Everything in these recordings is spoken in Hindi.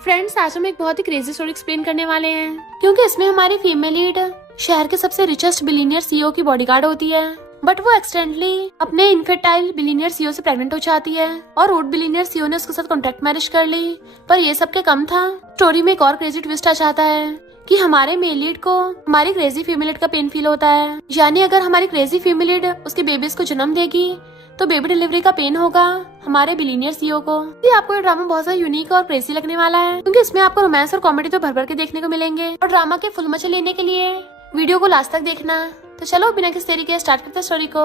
फ्रेंड्स, आज हम एक बहुत ही क्रेजी स्टोरी एक्सप्लेन करने वाले हैं, क्योंकि इसमें हमारी फीमेल लीड शहर के सबसे रिचेस्ट बिलीनियर सीईओ की बॉडीगार्ड होती है, बट वो एक्सीडेंटली अपने इनफेर्टाइल बिलीनियर सीईओ से प्रेग्नेंट हो जाती है और रूट बिलीनियर सीईओ ने उसके साथ कॉन्ट्रैक्ट मैरिज कर ली। पर ये सब के कम था, स्टोरी में एक और क्रेजी ट्विस्ट आ जाता है कि हमारे मेल लीड को हमारी क्रेजी फीमेल लीड का पेन फील होता है। यानी अगर हमारी क्रेजी फीमेल लीड उसके बेबीज को जन्म देगी तो बेबी डिलीवरी का पेन होगा हमारे बिलीनियर सीईओ को। ये आपको ये ड्रामा बहुत ज्यादा यूनिक और क्रेजी लगने वाला है, क्योंकि इसमें आपको रोमांस और कॉमेडी तो भर भर के देखने को मिलेंगे। और ड्रामा के फुल मजे लेने के लिए वीडियो को लास्ट तक देखना। तो चलो बिना किसी देरी के स्टार्ट करते हैं स्टोरी को।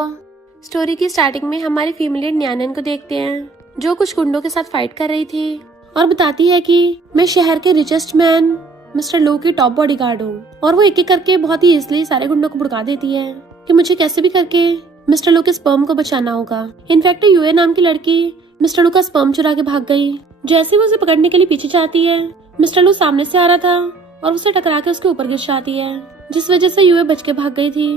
स्टोरी की स्टार्टिंग में हमारी फीमेल लीड न्यानन को देखते हैं, जो कुछ गुंडों के साथ फाइट कर रही थी और बताती है कि मैं शहर के रिचेस्ट मैन मिस्टर लो की टॉप बॉडीगार्ड हूँ। और वो एक एक करके बहुत ही इसलिए सारे गुंडों को भड़का देती है कि मुझे कैसे भी करके मिस्टर लो के स्पर्म को बचाना होगा। इनफैक्ट यूए नाम की लड़की मिस्टर लो का स्पर्म चुरा के भाग गई। जैसे ही वो उसे पकड़ने के लिए पीछे जाती है, मिस्टर लो सामने से आ रहा था और उसे टकरा के उसके ऊपर गिर जाती है, जिस वजह से यूए बच के भाग गई थी।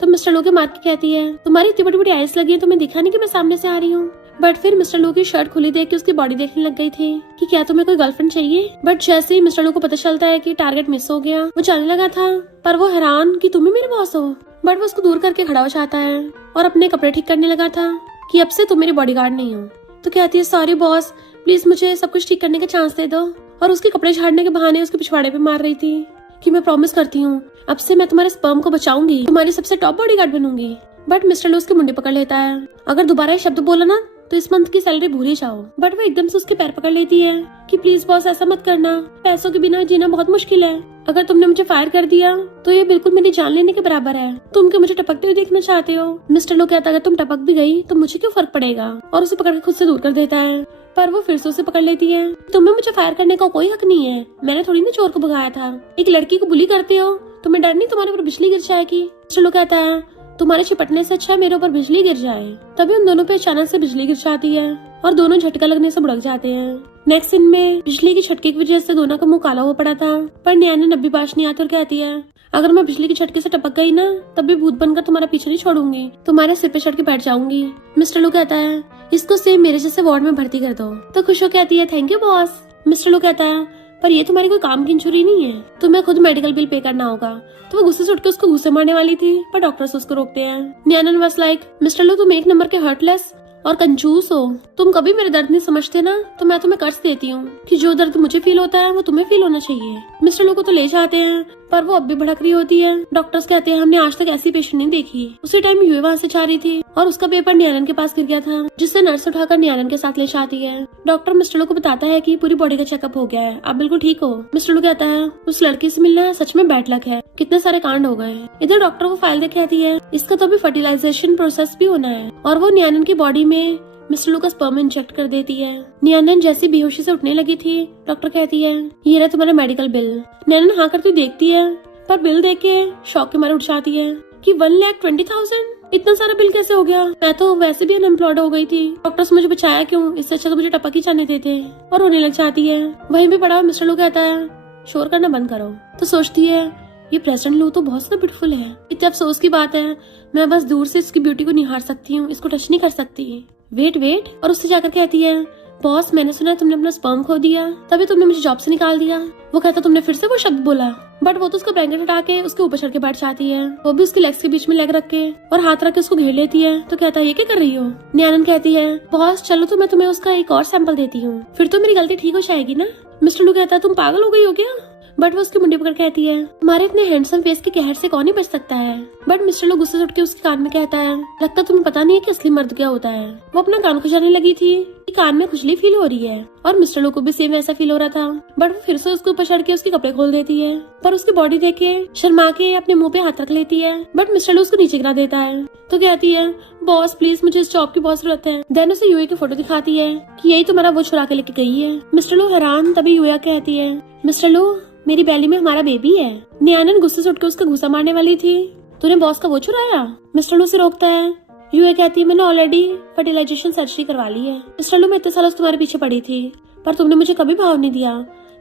तो मिस्टर लो के मार के कहती है, तुम्हारी इतनी बड़ी बड़ी आइस लगी है, तुम्हें दिखा नहीं कि मैं सामने से आ रही हूँ। बट फिर मिस्टर लो की शर्ट खुली देख के उसकी बॉडी देखने लग गई थी कि क्या तुम्हें कोई गर्लफ्रेंड चाहिए। बट जैसे ही मिस्टर लो को पता चलता है कि टारगेट मिस हो गया, वो जाने लगा था, पर वो हैरान कि तुम ही मेरे बॉस हो। बट वो उसको दूर करके खड़ा हो जाता है और अपने कपड़े ठीक करने लगा था कि अब से तुम मेरी बॉडीगार्ड नहीं हो। तो कहती है, सॉरी बॉस, प्लीज मुझे सब कुछ ठीक करने का चांस दे दो। और उसके कपड़े झाड़ने के बहाने उसके पिछवाड़े पे मार रही थी कि मैं प्रॉमिस करती हूँ अब से मैं तुम्हारे स्पर्म को बचाऊंगी, तुम्हारी सबसे टॉप बॉडीगार्ड बनूंगी। बट मिस्टर लो उसके मुंडे पकड़ लेता है, अगर दोबारा ये शब्द बोला ना तो इस मंथ की सैलरी भूल ही जाओ। बट वो एकदम से उसके पैर पकड़ लेती है कि प्लीज बॉस ऐसा मत करना, पैसों के बिना जीना बहुत मुश्किल है। अगर तुमने मुझे फायर कर दिया तो ये बिल्कुल मेरी जान लेने के बराबर है। तुम क्या मुझे टपकते हुए देखना चाहते हो? मिस्टर लो कहता है, अगर तुम टपक भी गई तो मुझे क्यों फर्क पड़ेगा, और उसे पकड़ के खुद से दूर कर देता है। पर वो फिर से उसे पकड़ लेती है, तुम्हें मुझे फायर करने का कोई हक नहीं है, मैंने थोड़ी ना चोर को भगाया था। एक लड़की को बुली करते हो, तुम्हें डर नहीं तुम्हारे ऊपर बिजली गिर जाएगी? मिस्टर लो कहता है, तुम्हारे चिपटने से अच्छा मेरे ऊपर बिजली गिर जाए। तभी उन दोनों पे अचानक से बिजली गिर जाती है और दोनों झटका लगने से बुड़क जाते हैं। नेक्स्ट सीन में बिजली की झटके की वजह से दोनों का मुंह काला हुआ पड़ा था, पर न्यानन अब भी बाश नहीं आती और कहती है, अगर मैं बिजली के झटके से टपक गई ना तब भी भूत बनकर तुम्हारा पीछे नहीं छोड़ूंगी, तुम्हारे सिर पे चढ़ के बैठ जाऊंगी। मिस्टर लो कहता है, इसको सेम मेरे जैसे वार्ड में भर्ती कर दो। तो खुशो कहती है, थैंक यू बॉस। मिस्टर लो कहता है, पर ये तुम्हारी कोई काम की इंजुरी नहीं है, तुम्हें खुद मेडिकल बिल पे करना होगा। तो वो गुस्से से उठ के उसको घुस्से मारने वाली थी, पर डॉक्टर्स उसको रोकते हैं। न्यानन वाज लाइक, मिस्टर लो तुम एक नंबर के हर्टलेस और कंजूस हो, तुम कभी मेरे दर्द नहीं समझते ना, तो मैं तुम्हें कर्ज देती हूँ कि जो दर्द मुझे फील होता है वो तुम्हें फील होना चाहिए। मिस्टर लो को तो ले जाते हैं, पर वो अब भी भड़क रही होती है। डॉक्टर्स कहते हैं, हमने आज तक ऐसी पेशेंट नहीं देखी। उसी टाइम यूए वहाँ से जा रही थी और उसका पेपर न्यानन के पास गिर गया था, जिससे नर्स उठाकर न्यानन के साथ ले जाती है। डॉक्टर मिस्टर लो को बताता है कि पूरी बॉडी का चेकअप हो गया है, आप बिल्कुल ठीक हो। मिस्टर लो कहता है, उस लड़की से मिलना सच में बैड लक है, कितने सारे कांड हो गए। इधर डॉक्टर वो फाइल देख कहती है, इसका तो अभी फर्टिलाइजेशन प्रोसेस भी होना है, और वो न्यानन की बॉडी में मिस्टर लो का स्पर्म इंजेक्ट कर देती है। न्यानन जैसी बेहोशी से उठने लगी थी, डॉक्टर कहती है, ये रहा तुम्हारा मेडिकल बिल। न्यानन हाँ करती देखती है, पर बिल देख के शॉक के मारे उठ जाती है कि 1,20,000, इतना सारा बिल कैसे हो गया? मैं तो वैसे भी अनएम्प्लॉयड हो गई थी, डॉक्टर्स मुझे बचाया क्यों? इससे अच्छा तो मुझे टपक ही जाने देते। और रोने लग जाती है। वहीं पे पड़ा मिस्टर लो कहता है, शोर करना बंद करो। तो सोचती है, ये प्रेजेंट लो तो बहुत ज्यादा ब्यूटीफुल है, इतने अफसोस की बात है, मैं बस दूर से इसकी ब्यूटी को निहार सकती हूँ, इसको टच नहीं कर सकती। वेट। और उससे जाकर कहती है, बॉस मैंने सुना तुमने अपना स्पर्म खो दिया, तभी तुमने मुझे जॉब से निकाल दिया। वो कहता, तुमने फिर से वो शब्द बोला। बट वो तो उसका ब्लैंकेट हटा के उसके ऊपर चढ़ के बैठ जाती है, वो भी उसके लेग्स के बीच में लेग रख के और हाथ रख के उसको घेर लेती है। तो कहता है, ये क्या कर रही हो? न्यानन कहती है, बॉस चलो तो मैं तुम्हें उसका एक और सैंपल देती हूँ, फिर तो मेरी गलती ठीक हो जाएगी ना। मिस्टर लो कहता है, तुम पागल हो गई हो क्या? बट वो उसके मुंडे पकड़ कहती है, तुम्हारे इतने हैंडसम फेस के कहर से कौन ही बच सकता है। बट मिस्टर लो गुस्से से उठ के उसके कान में कहता है, लगता तुम्हें पता नहीं है कि असली मर्द क्या होता है। वो अपना कान खुजाने लगी थी कि कान में खुजली फील हो रही है, और मिस्टर लो को भी सेम ऐसा फील हो रहा था। बट वो फिर से उसके ऊपर चढ़ के उसके कपड़े खोल देती है, पर उसकी बॉडी देख के शर्मा के अपने मुंह पे हाथ रख लेती है। बट मिस्टर लो उसको नीचे गिरा देता है। तो कहती है, बॉस प्लीज मुझे इस जॉब की बहुत जरूरत है। देन उसे यूए की फोटो दिखाती है कि यही तुम्हारा वो चुरा के लेके गई है। मिस्टर लो हैरान, तभी यूए कहती है, मिस्टर लो मेरी बैली में हमारा बेबी है। न्यानन गुस्से से उठ के उसका घुसा मारने वाली थी, तूने बॉस का वो चुराया? मिस्टर लो से रोकता है। यूए कहती है, मैंने ऑलरेडी फर्टिलाइजेशन सर्जरी करवा ली है। मिस्टर लो मैं इतने सालों से तुम्हारे पीछे पड़ी थी, पर तुमने मुझे कभी भाव नहीं दिया,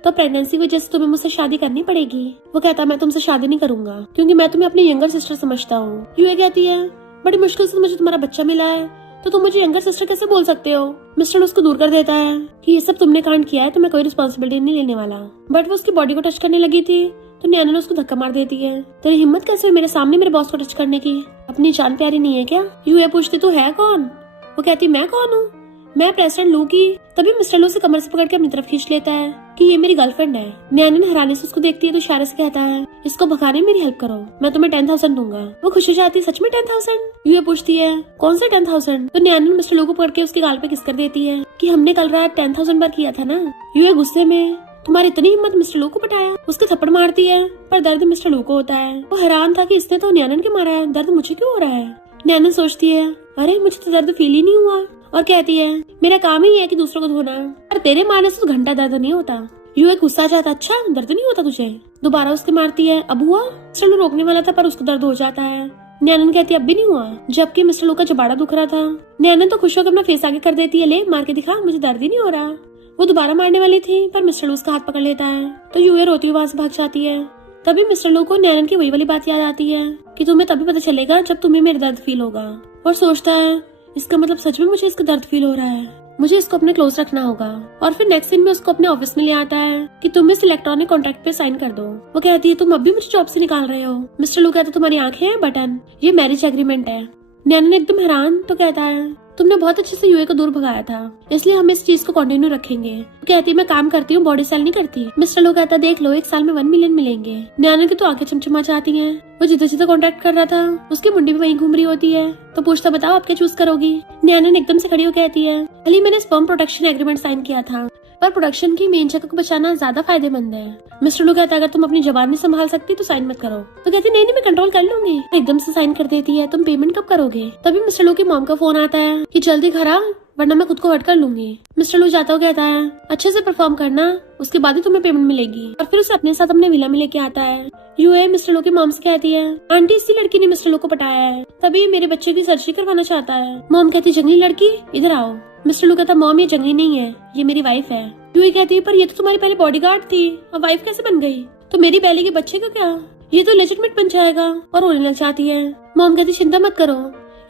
तो प्रेगनेंसी की वजह से तुम्हें मुझसे शादी करनी पड़ेगी। वो कहता है, मैं तुमसे शादी नहीं करूंगा क्योंकि मैं तुम्हें अपनी यंगर सिस्टर समझता हूँ। यूए कहती है, बड़ी मुश्किल से मुझे तुम्हारा बच्चा मिला है, तो तुम मुझे यंगर सिस्टर कैसे बोल सकते हो। मिस्टर उसको दूर कर देता है कि ये सब तुमने कांड किया है तो मैं कोई रिस्पॉन्सिबिलिटी नहीं लेने वाला। बट वो उसकी बॉडी को टच करने लगी थी तो न्याना ने उसको धक्का मार देती है। तेरी हिम्मत कैसे हुई मेरे सामने मेरे बॉस को टच करने की, अपनी जान प्यारी नहीं है क्या। यूए पूछती तू है कौन। वो कहती मैं कौन हूँ, मैं प्रेसिडेंट लू की। तभी मिस्टर लू से कमर से पकड़ के अपनी तरफ खींच लेता है कि ये मेरी गर्लफ्रेंड है। न्याना ने हैरानी से उसको देखती है तो इशारे से कहता है इसको भगाने में मेरी हेल्प करो, मैं तुम्हें 10,000 दूंगा। वो खुश हो जाती है, सच में 10,000। यूए पूछती है कौन से 10,000। तो न्याना ने मिस्टर लू को पकड़ के उसके गाल पे किस कर देती है कि हमने कल रात 10,000 बार किया था ना। यूए गुस्से में तुम्हारी इतनी हिम्मत मिस्टर लू को पटाया, उसके थप्पड़ मारती है पर दर्द मिस्टर लू को होता है। वो हैरान था कि इसने तो न्यानन के मारा है, दर्द मुझे क्यों हो रहा है। न्यानन सोचती है अरे मुझे तो दर्द फील ही नहीं हुआ और कहती है मेरा काम ही है कि दूसरों को धोना, पर तेरे मारने से तो घंटा दर्द नहीं होता। यूए गुस्सा जाता, अच्छा दर्द नहीं होता तुझे। दोबारा उसके मारती है, अब हुआ। मिस्टर लू रोकने वाला था पर उसको दर्द हो जाता है। न्यानन कहती है अब भी नहीं हुआ, जबकि मिस्टर लू का जबाड़ा दुख रहा था। न्यानन तो खुश होकर अपना फेस आगे कर देती है, ले मार के दिखा मुझे दर्द ही नहीं हो रहा। वो दोबारा मारने वाली थी पर मिस्टर लू उसका हाथ पकड़ लेता है तो यूए रोती हुई वहां से भाग जाती है। तभी मिस्टर लू को न्यानन की वही वाली बात याद आती है कि तुम्हें तभी पता चलेगा जब तुम्हें मेरा दर्द फील होगा। और सोचता है इसका मतलब सच में मुझे इसका दर्द फील हो रहा है, मुझे इसको अपने क्लोज रखना होगा। और फिर नेक्स्ट सीन में उसको अपने ऑफिस में ले आता है कि तुम इस इलेक्ट्रॉनिक कॉन्ट्रैक्ट पे साइन कर दो। वो कहती है तुम अब भी मुझे जॉब से निकाल रहे हो। मिस्टर लू कहता है तुम्हारी आंखें हैं बटन, ये मैरिज एग्रीमेंट है। न्याना ने एकदम हैरान तो कहता है तुमने बहुत अच्छे से यूए को दूर भगाया था, इसलिए हम इस चीज को कंटिन्यू रखेंगे। तो कहती है मैं काम करती हूँ, बॉडी सेल नहीं करती। मिस्टर लू कहता देख लो 1 साल में 1 मिलियन मिलेंगे। न्याना की तो आंखें चमचमा जाती हैं। वो जितना जितना कॉन्ट्रैक्ट कर रहा था उसकी मुंडी भी वहीं घूम रही होती है। तो पूछता बताओ आप क्या चूज करोगी। न्याना ने एकदम से खड़ी हो कहती है अली मैंने स्पर्म प्रोटेक्शन एग्रीमेंट साइन किया था, पर प्रोडक्शन की मेन जगह को बचाना ज्यादा फायदेमंद है। मिस्टर लू कहता है अगर तुम अपनी जबान नहीं संभाल सकती तो साइन मत करो। तो कहती नहीं मैं कंट्रोल कर लूंगी। एकदम से साइन कर देती है, तुम पेमेंट कब करोगे। तभी मिस्टर लू की मॉम का फोन आता है कि जल्दी घर आ वरना मैं खुद को हर्ट कर लूंगी। मिस्टर लू जाता हुआ कहता है अच्छे से परफॉर्म करना, उसके बाद ही तुम्हें पेमेंट मिलेगी। और फिर उसे अपने साथ अपने विला में लेके आता है। यूए मिस्टर लू की मॉम से कहती है आंटी इसी लड़की ने मिस्टर लू को पटाया है, तभी मेरे बच्चे की सर्जरी करवाना चाहता है। मॉम कहती जंगली लड़की इधर आओ। मिस्टर लू कहता मॉम ये जंगली नहीं है, ये मेरी वाइफ है। यूए कहती है पर ये तो तुम्हारी पहले बॉडीगार्ड थी, अब वाइफ कैसे बन गई। तो मेरी पहले के बच्चे का क्या, ये तो लेजिटमेट बन जाएगा। और रोने लग जाती है। मॉम कहती चिंता मत करो,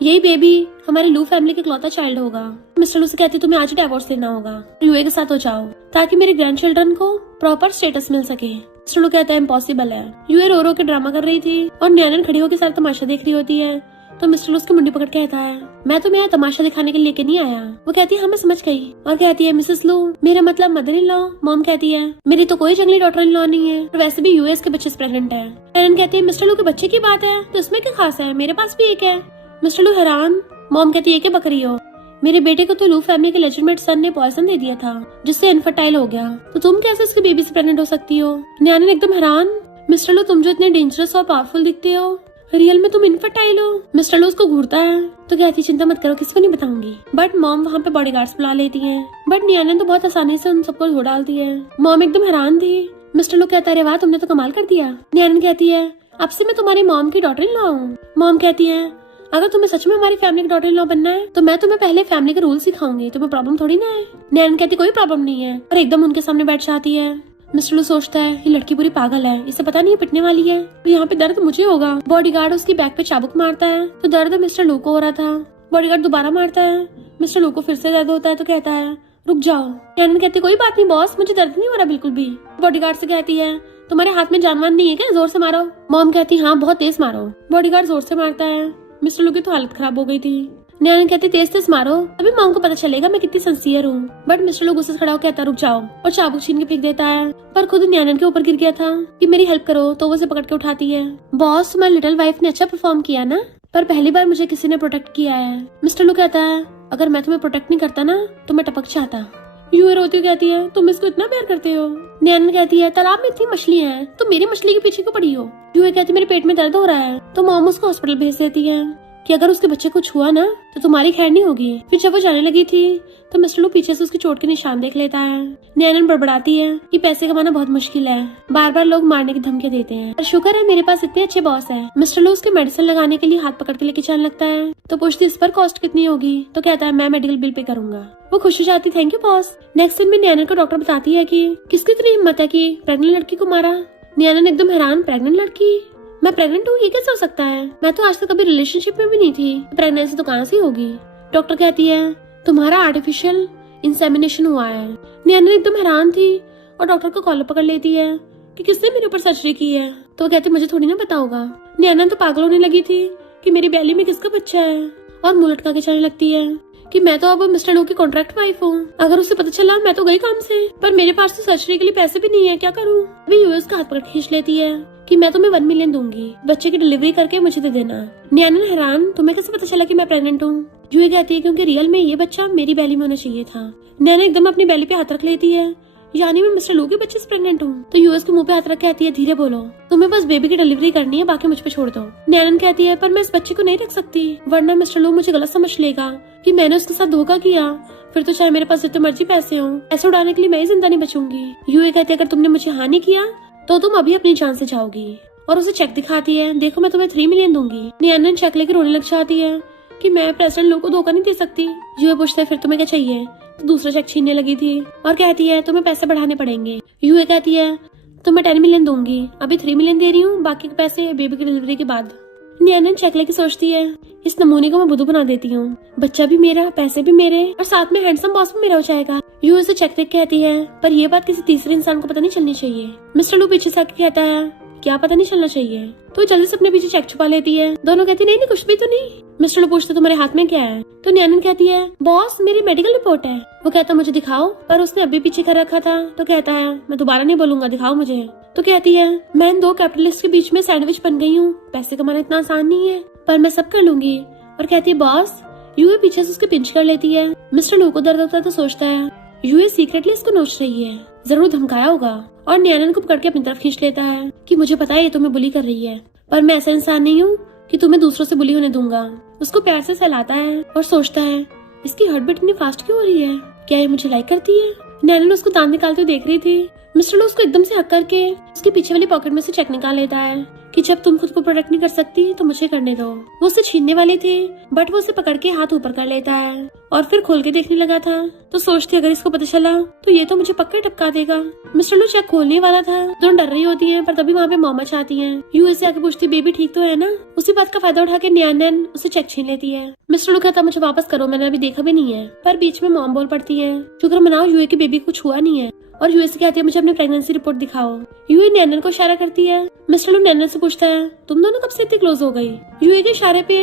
यही बेबी हमारी लू फैमिली के इकलौता चाइल्ड होगा। मिस्टर लू से कहती तुम्हें आज डिवोर्स लेना होगा, यूए के साथ हो जाओ ताकि मेरे ग्रैंड चिल्ड्रन को प्रॉपर स्टेटस मिल सके। मिस्टर लू कहता है इम्पॉसिबल है। यूए रो रो के ड्रामा कर रही थी और न्यानन खड़ी होकर सारा तमाशा देख रही होती है। तो मिस्टर लू उसकी मुंडी पकड़ कहता है मैं तुम्हें यहाँ तमाशा दिखाने के लिए लेके नहीं आया। वो कहती है हाँ मैं समझ गई। और कहती है मिसेस लू मेरा मतलब मदर इन लॉ। मॉम कहती है मेरी तो कोई जंगली डॉटर इन लॉ नहीं है, और वैसे भी यूएस के बच्चे से प्रेग्नेंट है। एरन कहती है मिस्टर लू के बच्चे की बात है तो इसमें क्या खास है, मेरे पास भी एक है। मिस्टर लू हैरान। मॉम कहती है कि बकरी हो, मेरे बेटे को तो लू फैमिली के लेजिटिमेट सन ने पॉइजन दे दिया था जिससे इनफर्टाइल हो गया, तो तुम कैसे उसके बेबी से प्रेग्नेंट हो सकती हो। न्यानन एकदम हैरान। मिस्टर लू तुम जो इतने डेंजरस और पावरफुल दिखते हो, रियल में तुम इनफर्टाइल हो। मिस्टर लू उसको घूरता है तो कहती चिंता मत करो किसी को नहीं बताऊंगी। बट मॉम वहाँ पे बॉडीगार्ड्स बुला लेती है। बट न्यानन तो बहुत आसानी से उन सबको धो डालती है। मॉम एकदम हैरान थी। मिस्टर लू कहता है वाह तुमने तो कमाल कर दिया। न्यानन कहती है अब से मैं तुम्हारी मॉम की डॉटर इन लॉ हूँ। मॉम कहती है अगर तुम्हें सच में हमारी फैमिली की डॉटर इन लॉ बनना है तो मैं तुम्हें पहले फैमिली के रूल सिखाऊंगी, तुम्हें प्रॉब्लम थोड़ी ना है। न्यानन कहती कोई प्रॉब्लम नहीं है और एकदम उनके सामने बैठ जाती है। मिस्टर लू सोचता है ये लड़की पूरी पागल है, इसे पता नहीं है पिटने वाली है, तो यहाँ पे दर्द मुझे होगा। बॉडीगार्ड उसकी बैक पे चाबुक मारता है तो दर्द मिस्टर लू को हो रहा था। बॉडीगार्ड दोबारा मारता है, मिस्टर लू को फिर से दर्द होता है तो कहता है रुक जाओ। न्यानन कहती कोई बात नहीं बॉस, मुझे दर्द नहीं हो रहा बिल्कुल भी। बॉडीगार्ड से कहती है तुम्हारे हाथ में जानवर नहीं है क्या, जोर से मारो। मॉम कहती हाँ बहुत तेज मारो। बॉडीगार्ड जोर से मारता है। मिस्टर लू की तो हालत खराब हो गई थी। न्यानन कहती तेज तेज मारो, अभी मॉम को पता चलेगा मैं कितनी सिंसियर हूँ। बट मिस्टर लू गुस्से से खड़ा होकर कहता रुक जाओ और चाबुक छीन के फेंक देता है, पर खुद न्यानन के ऊपर गिर गया था कि मेरी हेल्प करो, तो वो उसे पकड़ के उठाती है। बॉस तुम्हारी लिटिल वाइफ ने अच्छा परफॉर्म किया ना, पर पहली बार मुझे किसी ने प्रोटेक्ट किया है। मिस्टर लू कहता है अगर मैं तुम्हें प्रोटेक्ट नहीं करता ना तो मैं टपक जाता। यूए रोती हुई कहती है तुम इसको इतना प्यार करते हो। न्यानन कहती है तालाब में इतनी मछलियाँ हैं, तुम मेरी मछली के पीछे क्यों पड़ी हो। यूए कहती मेरे पेट में दर्द हो रहा है, तो मॉम उसको हॉस्पिटल भेज देती है कि अगर उसके बच्चे कुछ हुआ ना तो तुम्हारी खैर नहीं होगी। फिर जब वो जाने लगी थी तो मिस्टर लू पीछे से उसकी चोट के निशान देख लेता है। न्यानन बड़बड़ाती है कि पैसे कमाना बहुत मुश्किल है, बार बार लोग मारने की धमकियां देते हैं, पर शुक्र है मेरे पास इतने अच्छे बॉस है। मिस्टर लू उसके मेडिसिन लगाने के लिए हाथ पकड़ के लेके चलने लगता है तो पूछती इस पर कॉस्ट कितनी होगी, तो कहता है मैं मेडिकल बिल पे करूंगा। वो खुश हो जाती थैंक यू बॉस। नेक्स्ट दिन में न्यानन को डॉक्टर बताती है कि किसकी इतनी हिम्मत है कि प्रेग्नेंट लड़की को मारा। न्यानन एकदम हैरान प्रेग्नेंट लड़की, मैं प्रेग्नेंट हूँ ये कैसे हो सकता है, मैं तो आज तक कभी रिलेशनशिप में भी नहीं थी, प्रेगनेंसी तो कहाँ से होगी। डॉक्टर कहती है तुम्हारा आर्टिफिशियल इंसेमिनेशन हुआ है। नैनन एकदम हैरान थी और डॉक्टर को कॉलर पकड़ लेती है कि किसने मेरे ऊपर सर्जरी की है। तो वो कहती मुझे थोड़ी ना पता होगा। नैनन तो पागल होने लगी थी कि मेरी बैली में किसका बच्चा है और मुंह लटका के चलने लगती है कि मैं तो अब मिस्टर लू की कॉन्ट्रैक्ट वाइफ हूँ। अगर उसे पता चला मैं तो गई काम से, पर मेरे पास तो सर्जरी के लिए पैसे भी नहीं है, क्या करूँ। अभी यूएस का हाथ पकड़ खींच लेती है कि मैं तुम्हें 1 मिलियन दूंगी, बच्चे की डिलीवरी करके मुझे दे देना। नैनन हैरान, तुम्हें कैसे पता चला कि मैं प्रेग्नेंट हूँ। यूए कहती है क्योंकि रियल में ये बच्चा मेरी बैली में होना चाहिए था। नैनन एकदम अपनी बैली पे हाथ रख लेती है, यानी मैं मिस्टर लू के बच्चे से प्रेग्नेंट हूँ। तो यूएस के मुंह पे हाथ रख कहती है धीरे बोलो, तुम्हें बस बेबी की डिलीवरी करनी है, बाकी मुझ पे छोड़ दो। नैनन कहती है पर मैं इस बच्चे को नहीं रख सकती, वरना मिस्टर लू मुझे गलत समझ लेगा कि मैंने उसके साथ धोखा किया। फिर तो चाहे मेरे पास जितने मर्जी पैसे हो, ऐसे उड़ाने के लिए मैं ही जिंदा नहीं बचूंगी। यूए कहती है अगर तुमने मुझे हानि किया तो तुम अभी अपनी जान से जाओगी। और उसे चेक दिखाती है, देखो मैं तुम्हें 3 मिलियन दूंगी। नैनन चेक लेकर रोने लग जाती है कि मैं प्रेसिडेंट लू को धोखा नहीं दे सकती। यूए पूछता है फिर तुम्हें क्या चाहिए। तो दूसरा चेक छीनने लगी थी और कहती है तुम्हें पैसे बढ़ाने पड़ेंगे। यूए कहती है तुम्हें 10 मिलियन दूंगी, अभी 3 मिलियन दे रही हूँ, बाकी के पैसे बेबी की डिलीवरी के बाद। नैनन चेक लेके सोचती है इस नमूने को मैं बुद्धू बना देती हूँ, बच्चा भी मेरा, पैसे भी मेरे और साथ में हैंडसम बॉस भी मेरा हो जाएगा। यूए से चेक देख कहती है पर ये बात किसी तीसरे इंसान को पता नहीं चलनी चाहिए। मिस्टर लू पीछे से आके कहता है क्या पता नहीं चलना चाहिए। तो जल्दी से अपने पीछे चेक छुपा लेती है। दोनों कहती नहीं नहीं कुछ भी तो नहीं। मिस्टर लू पूछते तुम्हारे हाथ में क्या है। तो नैनन कहती है बॉस मेरी मेडिकल रिपोर्ट है। वो कहता मुझे दिखाओ, पर उसने अभी पीछे कर रखा था। तो कहता है मैं दोबारा नहीं बोलूंगा, दिखाओ मुझे। तो कहती है मैं इन 2 कैपिटलिस्ट के बीच में सैंडविच बन गई हूँ, पैसे कमाना इतना आसान नहीं है, पर मैं सब कर लूंगी। और कहती है बॉस। यूए पीछे से उसके पिंच कर लेती है। मिस्टर लू को दर्द होता है तो सोचता है यूए सीक्रेटली इसको नोच रही है, जरूर धमकाया होगा। और नैनन को पकड़ के अपनी तरफ खींच लेता है कि मुझे पता है ये तुम्हें बुली कर रही है, पर मैं ऐसा इंसान नहीं हूँ कि तुम्हें दूसरों से बुली होने दूंगा। उसको प्यार से सहलाता है और सोचता है इसकी हार्ट बीट इतनी फास्ट क्यों हो रही है, क्या ये मुझे लाइक करती है। नैनन उसको दांत निकालते हुए देख रही थी। मिस्टर लू उसको एकदम से हक करके उसके पीछे वाली पॉकेट में से चेक निकाल लेता है कि जब तुम खुद को प्रोटेक्ट नहीं कर सकती तो मुझे करने दो। वो उसे छीनने वाले थे, बट वो उसे पकड़ के हाथ ऊपर कर लेता है और फिर खोल के देखने लगा था। तो सोचती अगर इसको पता चला तो ये तो मुझे पक्का टपका देगा। मिस्टर लू चेक खोलने वाला था, दोनों डर रही होती हैं, पर तभी वहाँ पे मॉम आती हैं। यूए से आके पूछती बेबी ठीक तो है ना। उसी बात का फायदा उठा के नैनन उसे चेक छीन लेती है। मिस्टर लू कहता मुझे वापस करो, मैंने अभी देखा भी नहीं है। पर बीच में मॉम बोल पड़ती है शुक्र मनाओ यूए की बेबी कुछ हुआ नहीं है। और यूए से कहती है मुझे अपनी प्रेगनेंसी रिपोर्ट दिखाओ। यूए नैनन को इशारा करती है। मिस्टर लू नैनन से पूछता है तुम दोनों कब से इतनी क्लोज हो गई। यूए के इशारे पे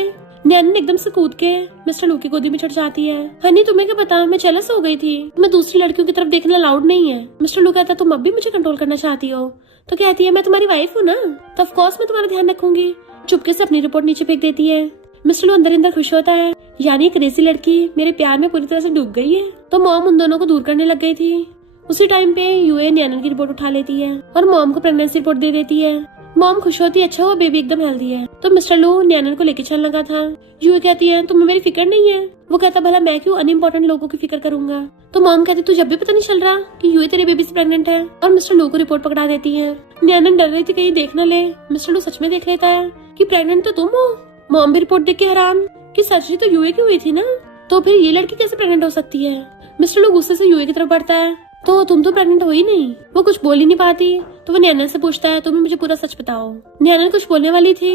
नैनन एकदम से कूद के मिस्टर लू की गोदी में चढ़ जाती है। हनी तुम्हें क्या पता, मैं जेलस हो गई थी, मैं दूसरी लड़कियों की तरफ देखना अलाउड नहीं है। मिस्टर लू कहता तुम अब भी मुझे कंट्रोल करना चाहती हो। तो कहती है मैं तुम्हारी वाइफ हूँ ना, तो ऑफ कोर्स मैं तुम्हारा ध्यान रखूंगी। चुपके से अपनी रिपोर्ट नीचे फेंक देती है। मिस्टर लू अंदर अंदर खुश होता है, यानी क्रेजी लड़की मेरे प्यार में पूरी तरह से डूब गई है। तो मॉम उन दोनों को दूर करने लग गई थी। उसी टाइम पे यूए नैनन की रिपोर्ट उठा लेती है और मॉम को प्रेगनेंसी रिपोर्ट दे देती है। मॉम खुश होती है, अच्छा हुआ बेबी एकदम हेल्दी है। तो मिस्टर लू नैनन को लेके चलने लगा था। यूए कहती है तुम्हें मेरी फिक्र नहीं है। वो कहता भला मैं क्यों अनइम्पोर्टेंट लोगों की फिक्र करूंगा। तो मॉम कहती तू जब भी पता नहीं चल रहा कि यूए तेरे बेबी से प्रेग्नेंट है। और मिस्टर लू को रिपोर्ट पकड़ा देती है। नैनन डर रही थी कहीं देख न ले। मिस्टर लू सच में देख लेता है कि प्रेग्नेंट तो तुम हो। मॉम भी रिपोर्ट देख के हैरान कि सर्जरी तो यूए की हुई थी ना, तो फिर ये लड़की कैसे प्रेग्नेंट हो सकती है। मिस्टर लू गुस्से से यूए की तरफ बढ़ता है, तो तुम तो प्रेग्नेंट हो ही नहीं। वो कुछ बोल ही नहीं पाती, तो वो नैनन से पूछता है तुम्हें मुझे पूरा सच बताओ। नैनन कुछ बोलने वाली थी,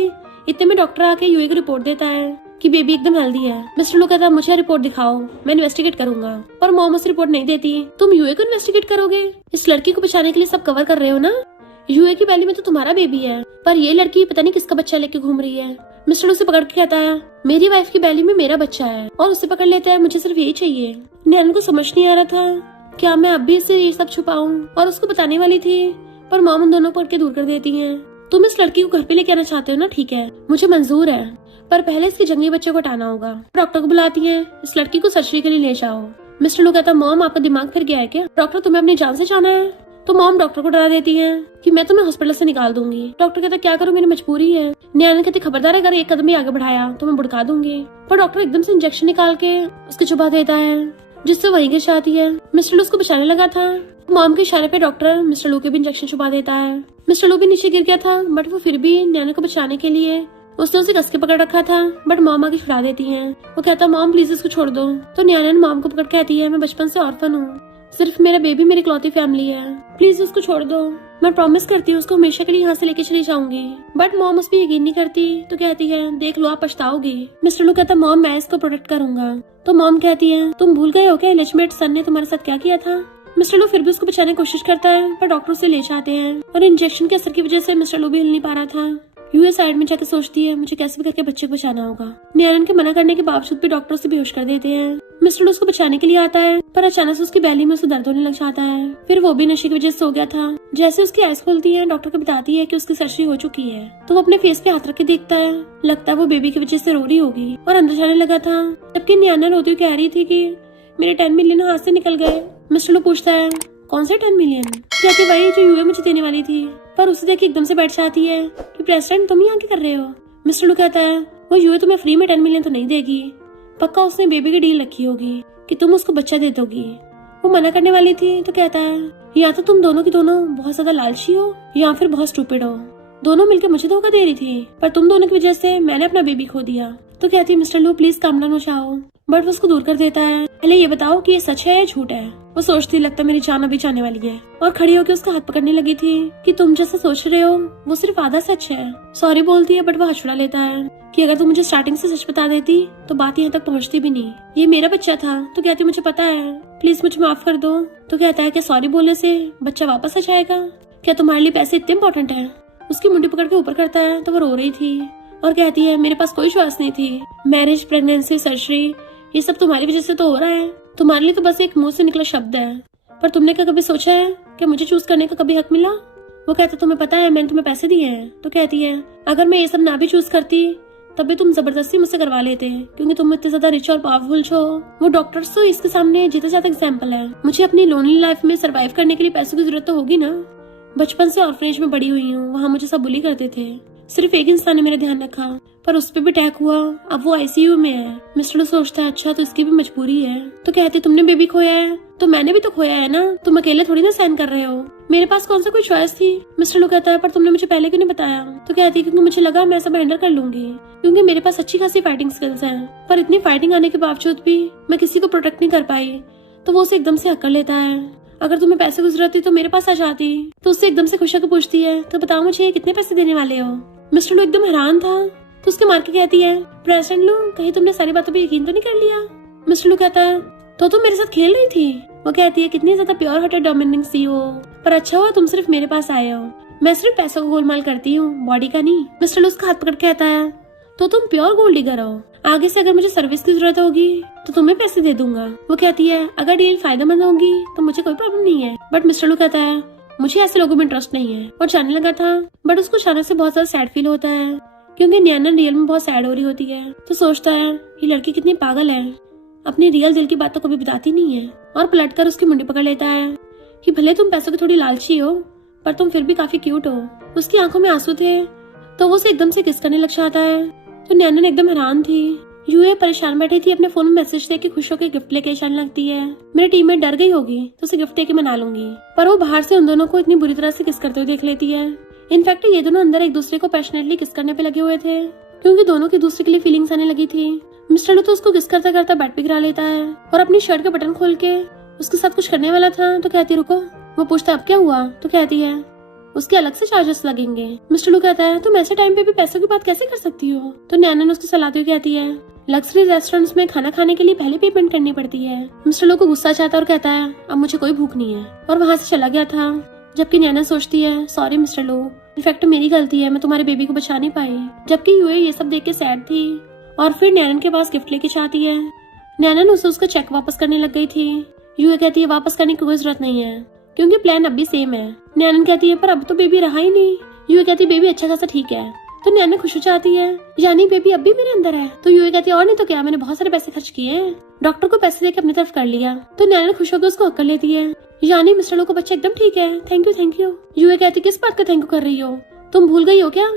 इतने में डॉक्टर आके यूए की रिपोर्ट देता है कि बेबी एकदम हेल्दी है। मिस्टर लू कहता मुझे रिपोर्ट दिखाओ, मैं इन्वेस्टिगेट करूंगा। पर मॉम उस रिपोर्ट नहीं देती। तुम यूए को इन्वेस्टिगेट करोगे, इस लड़की को बचाने के लिए सब कवर कर रहे हो ना। यूए की बैली में तो तुम्हारा बेबी है, पर ये लड़की पता नहीं किसका बच्चा लेके घूम रही है। मिस्टर लू उसे पकड़ के कहता है मेरी वाइफ की बैली में मेरा बच्चा है, और उसे पकड़ लेता है मुझे सिर्फ यही चाहिए। नैनन को समझ नहीं आ रहा था क्या मैं अब भी इससे ये सब छुपाऊं, और उसको बताने वाली थी, पर मॉम उन दोनों को पकड़ के दूर कर देती है। तुम इस लड़की को घर पे लेके आना चाहते हो ना, ठीक है मुझे मंजूर है, पर पहले इसके जंगली बच्चे को हटाना होगा। डॉक्टर को बुलाती है, इस लड़की को सर्जरी के लिए ले जाओ। मिस्टर लू कहता मॉम आपका दिमाग फिर गया है क्या, डॉक्टर तुम्हें अपनी जान से जाना है। तो मॉम डॉक्टर को डरा देती है कि मैं तुम्हें हॉस्पिटल से निकाल दूंगी। डॉक्टर कहता क्या करूं, मेरी मजबूरी है। नैनन कहती खबरदार अगर एक कदम भी आगे बढ़ाया तो मैं भड़का दूंगी। पर डॉक्टर एकदम से इंजेक्शन निकाल के उसके चुबा देता है, जिससे वहीं गिर जाती है। मिस्टर लू उसको बचाने लगा था। मॉम के इशारे पे डॉक्टर मिस्टर लू के भी इंजेक्शन छुपा देता है। मिस्टर लू भी नीचे गिर गया था, बट वो फिर भी नैनन को बचाने के लिए उसने उसे कस के पकड़ रखा था, बट मॉम आगे छुड़ा देती है। वो कहता मॉम प्लीज इसको छोड़ दो। तो नैनन मॉम को पकड़ कहती है मैं बचपन से ऑर्फन हूँ, सिर्फ मेरा बेबी मेरी इकलौती फैमिली है, प्लीज उसको छोड़ दो। मैं प्रॉमिस करती हूँ उसको हमेशा के लिए यहाँ से लेके चली जाऊंगी। बट मॉम उस पर यकीन नहीं करती तो कहती है देख लो आप पछताओगी। मिस्टर लू कहता मॉम मैं इसको प्रोटेक्ट करूंगा। तो मॉम कहती है तुम भूल गए हो क्या लेजिटिमेट सन ने तुम्हारे साथ क्या किया था। मिस्टर लू फिर भी उसको बचाने की कोशिश करता है पर डॉक्टर उसे ले जाते हैं और इंजेक्शन के असर की वजह से मिस्टर लू भी हिल नहीं पा रहा था। यूए साइड में जाकर सोचती है मुझे कैसे भी करके बच्चे को बचाना होगा। नियानन के मना करने के बावजूद भी डॉक्टर उसे बेहोश कर देते हैं। मिस्टर लू उसको बचाने के लिए आता है पर अचानक से उसकी बैली में उसे दर्द होने लग जाता है। फिर वो भी नशे की वजह से सो गया था। जैसे उसकी आइज खुलती है डॉक्टर को बताती है कि उसकी सर्जरी हो चुकी है। तो वो अपने फेस पे हाथ रख के देखता है, लगता है वो बेबी की वजह से रो रही होगी और अंदर जाने लगा था। जबकि नियानन रोती हुई कह रही थी कि मेरे 10 मिलियन हाथ से निकल गए। मिस्टर लू पूछता है कौन से 10 मिलियन। कहती वही जो यूए मुझे देने वाली थी। पर उसे देख एकदम से बैठ जाती है कि प्रेसिडेंट तुम यहाँ क्या कर रहे हो। मिस्टर लू कहता है वो यूए तुम्हें फ्री में 10 मिलियन तो नहीं देगी, पक्का उसने बेबी की डील रखी होगी कि तुम उसको बच्चा दे दोगी। वो मना करने वाली थी तो कहता है या तो तुम दोनों की दोनों बहुत ज्यादा लालची हो या फिर बहुत स्टूपिड हो। दोनों मिलकर मुझे धोखा दे रही थी पर तुम दोनों की वजह से मैंने अपना बेबी खो दिया। तो कहती है मिस्टर लू प्लीज काम डाउन हो जाओ। बट वो उसको दूर कर देता है। पहले ये बताओ कि ये सच है या झूठ है। वो सोचती लगता मेरी जान अभी जाने वाली है और खड़ी होकर उसका हाथ पकड़ने लगी थी कि तुम जैसा सोच रहे हो वो सिर्फ आधा सच है। सॉरी बोलती है बट वो हछुड़ा लेता है कि अगर तुम मुझे स्टार्टिंग से सच बता देती तो बात यहाँ तक पहुँचती भी नहीं। ये मेरा बच्चा था। तो कहती मुझे पता है प्लीज मुझे माफ कर दो। तो कहता है क्या सॉरी बोलने से बच्चा वापस आ जाएगा, क्या तुम्हारे लिए पैसे इतने इम्पोर्टेंट है। उसकी मुंडी पकड़ के ऊपर करता है तो वो रो रही थी और कहती है मेरे पास कोई चॉइस नहीं थी। मैरिज, प्रेगनेंसी, सर्जरी ये सब तुम्हारी वजह से तो हो रहा है। तुम्हारे लिए तो बस एक मुंह से निकला शब्द है। पर तुमने क्या कभी सोचा है कि मुझे चूज करने का कभी हक मिला। वो कहता तुम्हें पता है मैंने तुम्हें पैसे दिए हैं। तो कहती है अगर मैं ये सब ना भी चूज करती तब भी तुम जबरदस्ती मुझसे करवा लेते क्योंकि तुम इतने ज्यादा रिच और पावरफुल हो। वो डॉक्टर्स तो इसके सामने जीते जाता एग्जाम्पल है। मुझे अपनी लोनली लाइफ में सर्वाइव करने के लिए पैसों की जरूरत तो होगी ना। बचपन से ऑर्फनेज में बड़ी हुई हूँ, वहाँ मुझे सब बुली करते थे। सिर्फ एक इंसान ने मेरा ध्यान रखा पर उस पे भी अटैक हुआ। अब वो आईसीयू में है। मिस्टर लू सोचता है अच्छा तो इसकी भी मजबूरी है। तो कहते तुमने बेबी खोया है तो मैंने भी तो खोया है ना, तुम अकेले थोड़ी ना सहन कर रहे हो। मेरे पास कौन सा कोई चॉइस थी। मिस्टर लू कहता है पर तुमने मुझे पहले क्यों नहीं बताया। तो कहती है क्योंकि मुझे लगा मैं सब हैंडल कर लूंगी क्योंकि मेरे पास अच्छी खासी फाइटिंग स्किल्स हैं। पर इतनी फाइटिंग आने के बावजूद भी मैं किसी को प्रोटेक्ट नहीं कर पाई। तो वो उसे एकदम से हक कर लेता है अगर तुम्हें पैसे की जरूरत थी तो मेरे पास आ जाती। तो उससे एकदम से खुश होकर पूछती है तो बताओ मुझे कितने पैसे देने वाले हो। मिस्टर लू एकदम हैरान था तो उसके मार के कहती है प्रेसिडेंट लू कहीं तुमने सारी बातों पे यकीन तो नहीं कर लिया। मिस्टर लू कहता है तो तुम मेरे साथ खेल रही थी। वो कहती है कितनी ज्यादा प्योर हार्टेड डोमिनेटिंग सी हो, पर अच्छा हुआ तुम सिर्फ मेरे पास आए हो। मैं सिर्फ पैसों को गोलमाल करती हूँ, बॉडी का नहीं। मिस्टर लू उसका हाथ पकड़ कहता है तो तुम प्योर गोल्ड डिगर हो। आगे से अगर मुझे सर्विस की जरूरत होगी तो तुम्हें पैसे दे दूंगा। वो कहती है अगर डील फायदेमंद होगी तो मुझे कोई प्रॉब्लम नहीं है। बट मिस्टर लू कहता है मुझे ऐसे लोगों में इंटरेस्ट नहीं है और जाने लगा था। बट उसको अचानक से बहुत ज्यादा सैड फील होता है क्योंकि नियानन रियल में बहुत सैड हो रही होती है। तो सोचता है ये लड़की कितनी पागल है, अपनी रियल दिल की बात तो कभी बताती नहीं है। और पलट कर उसकी मुंडी पकड़ लेता है कि भले तुम पैसों की थोड़ी लालची हो पर तुम फिर भी काफी क्यूट हो। उसकी आंखों में आंसू थे तो वो उसे एकदम से किस करने लग जाता है। तो नियानन एकदम हैरान थी। यूए परेशान बैठी थी, अपने फोन में मैसेज देख के खुश होकर गिफ्ट लेके जाने लगती है। मेरी टीममेट डर गई होगी तो उसे गिफ्ट देके मना लूंगी। पर वो बाहर से उन दोनों को इतनी बुरी तरह से किस करते हुए देख लेती है। इनफैक्ट ये दोनों अंदर एक दूसरे को पैशनेटली किस करने पे लगे हुए थे क्योंकि दोनों की दूसरे के लिए फीलिंग्स आने लगी थी। मिस्टर लू तो उसको किस करता करता बेड पे गिरा लेता है और अपनी शर्ट के बटन खोल के उसके साथ कुछ करने वाला था। तो कहती रुको। वो पूछता अब क्या हुआ। तो कहती है उसके अलग से चार्जेस लगेंगे। मिस्टर लू कहता है तुम ऐसे टाइम पे भी पैसों की बात कैसे कर सकती हो। तो नियानन उसको सलाहती हुई कहती है लग्जरी रेस्टोरेंट्स में खाना खाने के लिए पहले पेमेंट करनी पड़ती है। मिस्टर लू को गुस्सा चाहता है और कहता है अब मुझे कोई भूख नहीं है और वहाँ से चला गया था। जबकि नियानन सोचती है सॉरी मिस्टर लू, इनफैक्ट मेरी गलती है, मैं तुम्हारे बेबी को बचा नहीं पाई। जबकि यूए ये सब देख के सैड थी और फिर नियानन के पास गिफ्ट लेके चाहती है। नियानन उसे उसका चेक वापस करने लग गई थी। यूए कहती है वापस करने की कोई जरूरत नहीं है क्योंकि प्लान अब भी सेम है। नियानन कहती है पर अब तो बेबी रहा ही नहीं। यूए कहती है बेबी अच्छा खासा ठीक है। तो नियानन खुश हो जाती है यानी बेबी अब भी मेरे अंदर है। तो यूए कहती है और नहीं तो क्या, मैंने बहुत सारे पैसे खर्च किए हैं, डॉक्टर को पैसे देके अपनी तरफ कर लिया। तो नियानन खुश होकर उसको हक कर लेती है यानी मिस्टर लू को बच्चा एकदम ठीक है, थैंक यू थैंक यू। यूए कहती किस बात का थैंक यू कर रही हो, तुम भूल गई हो क्या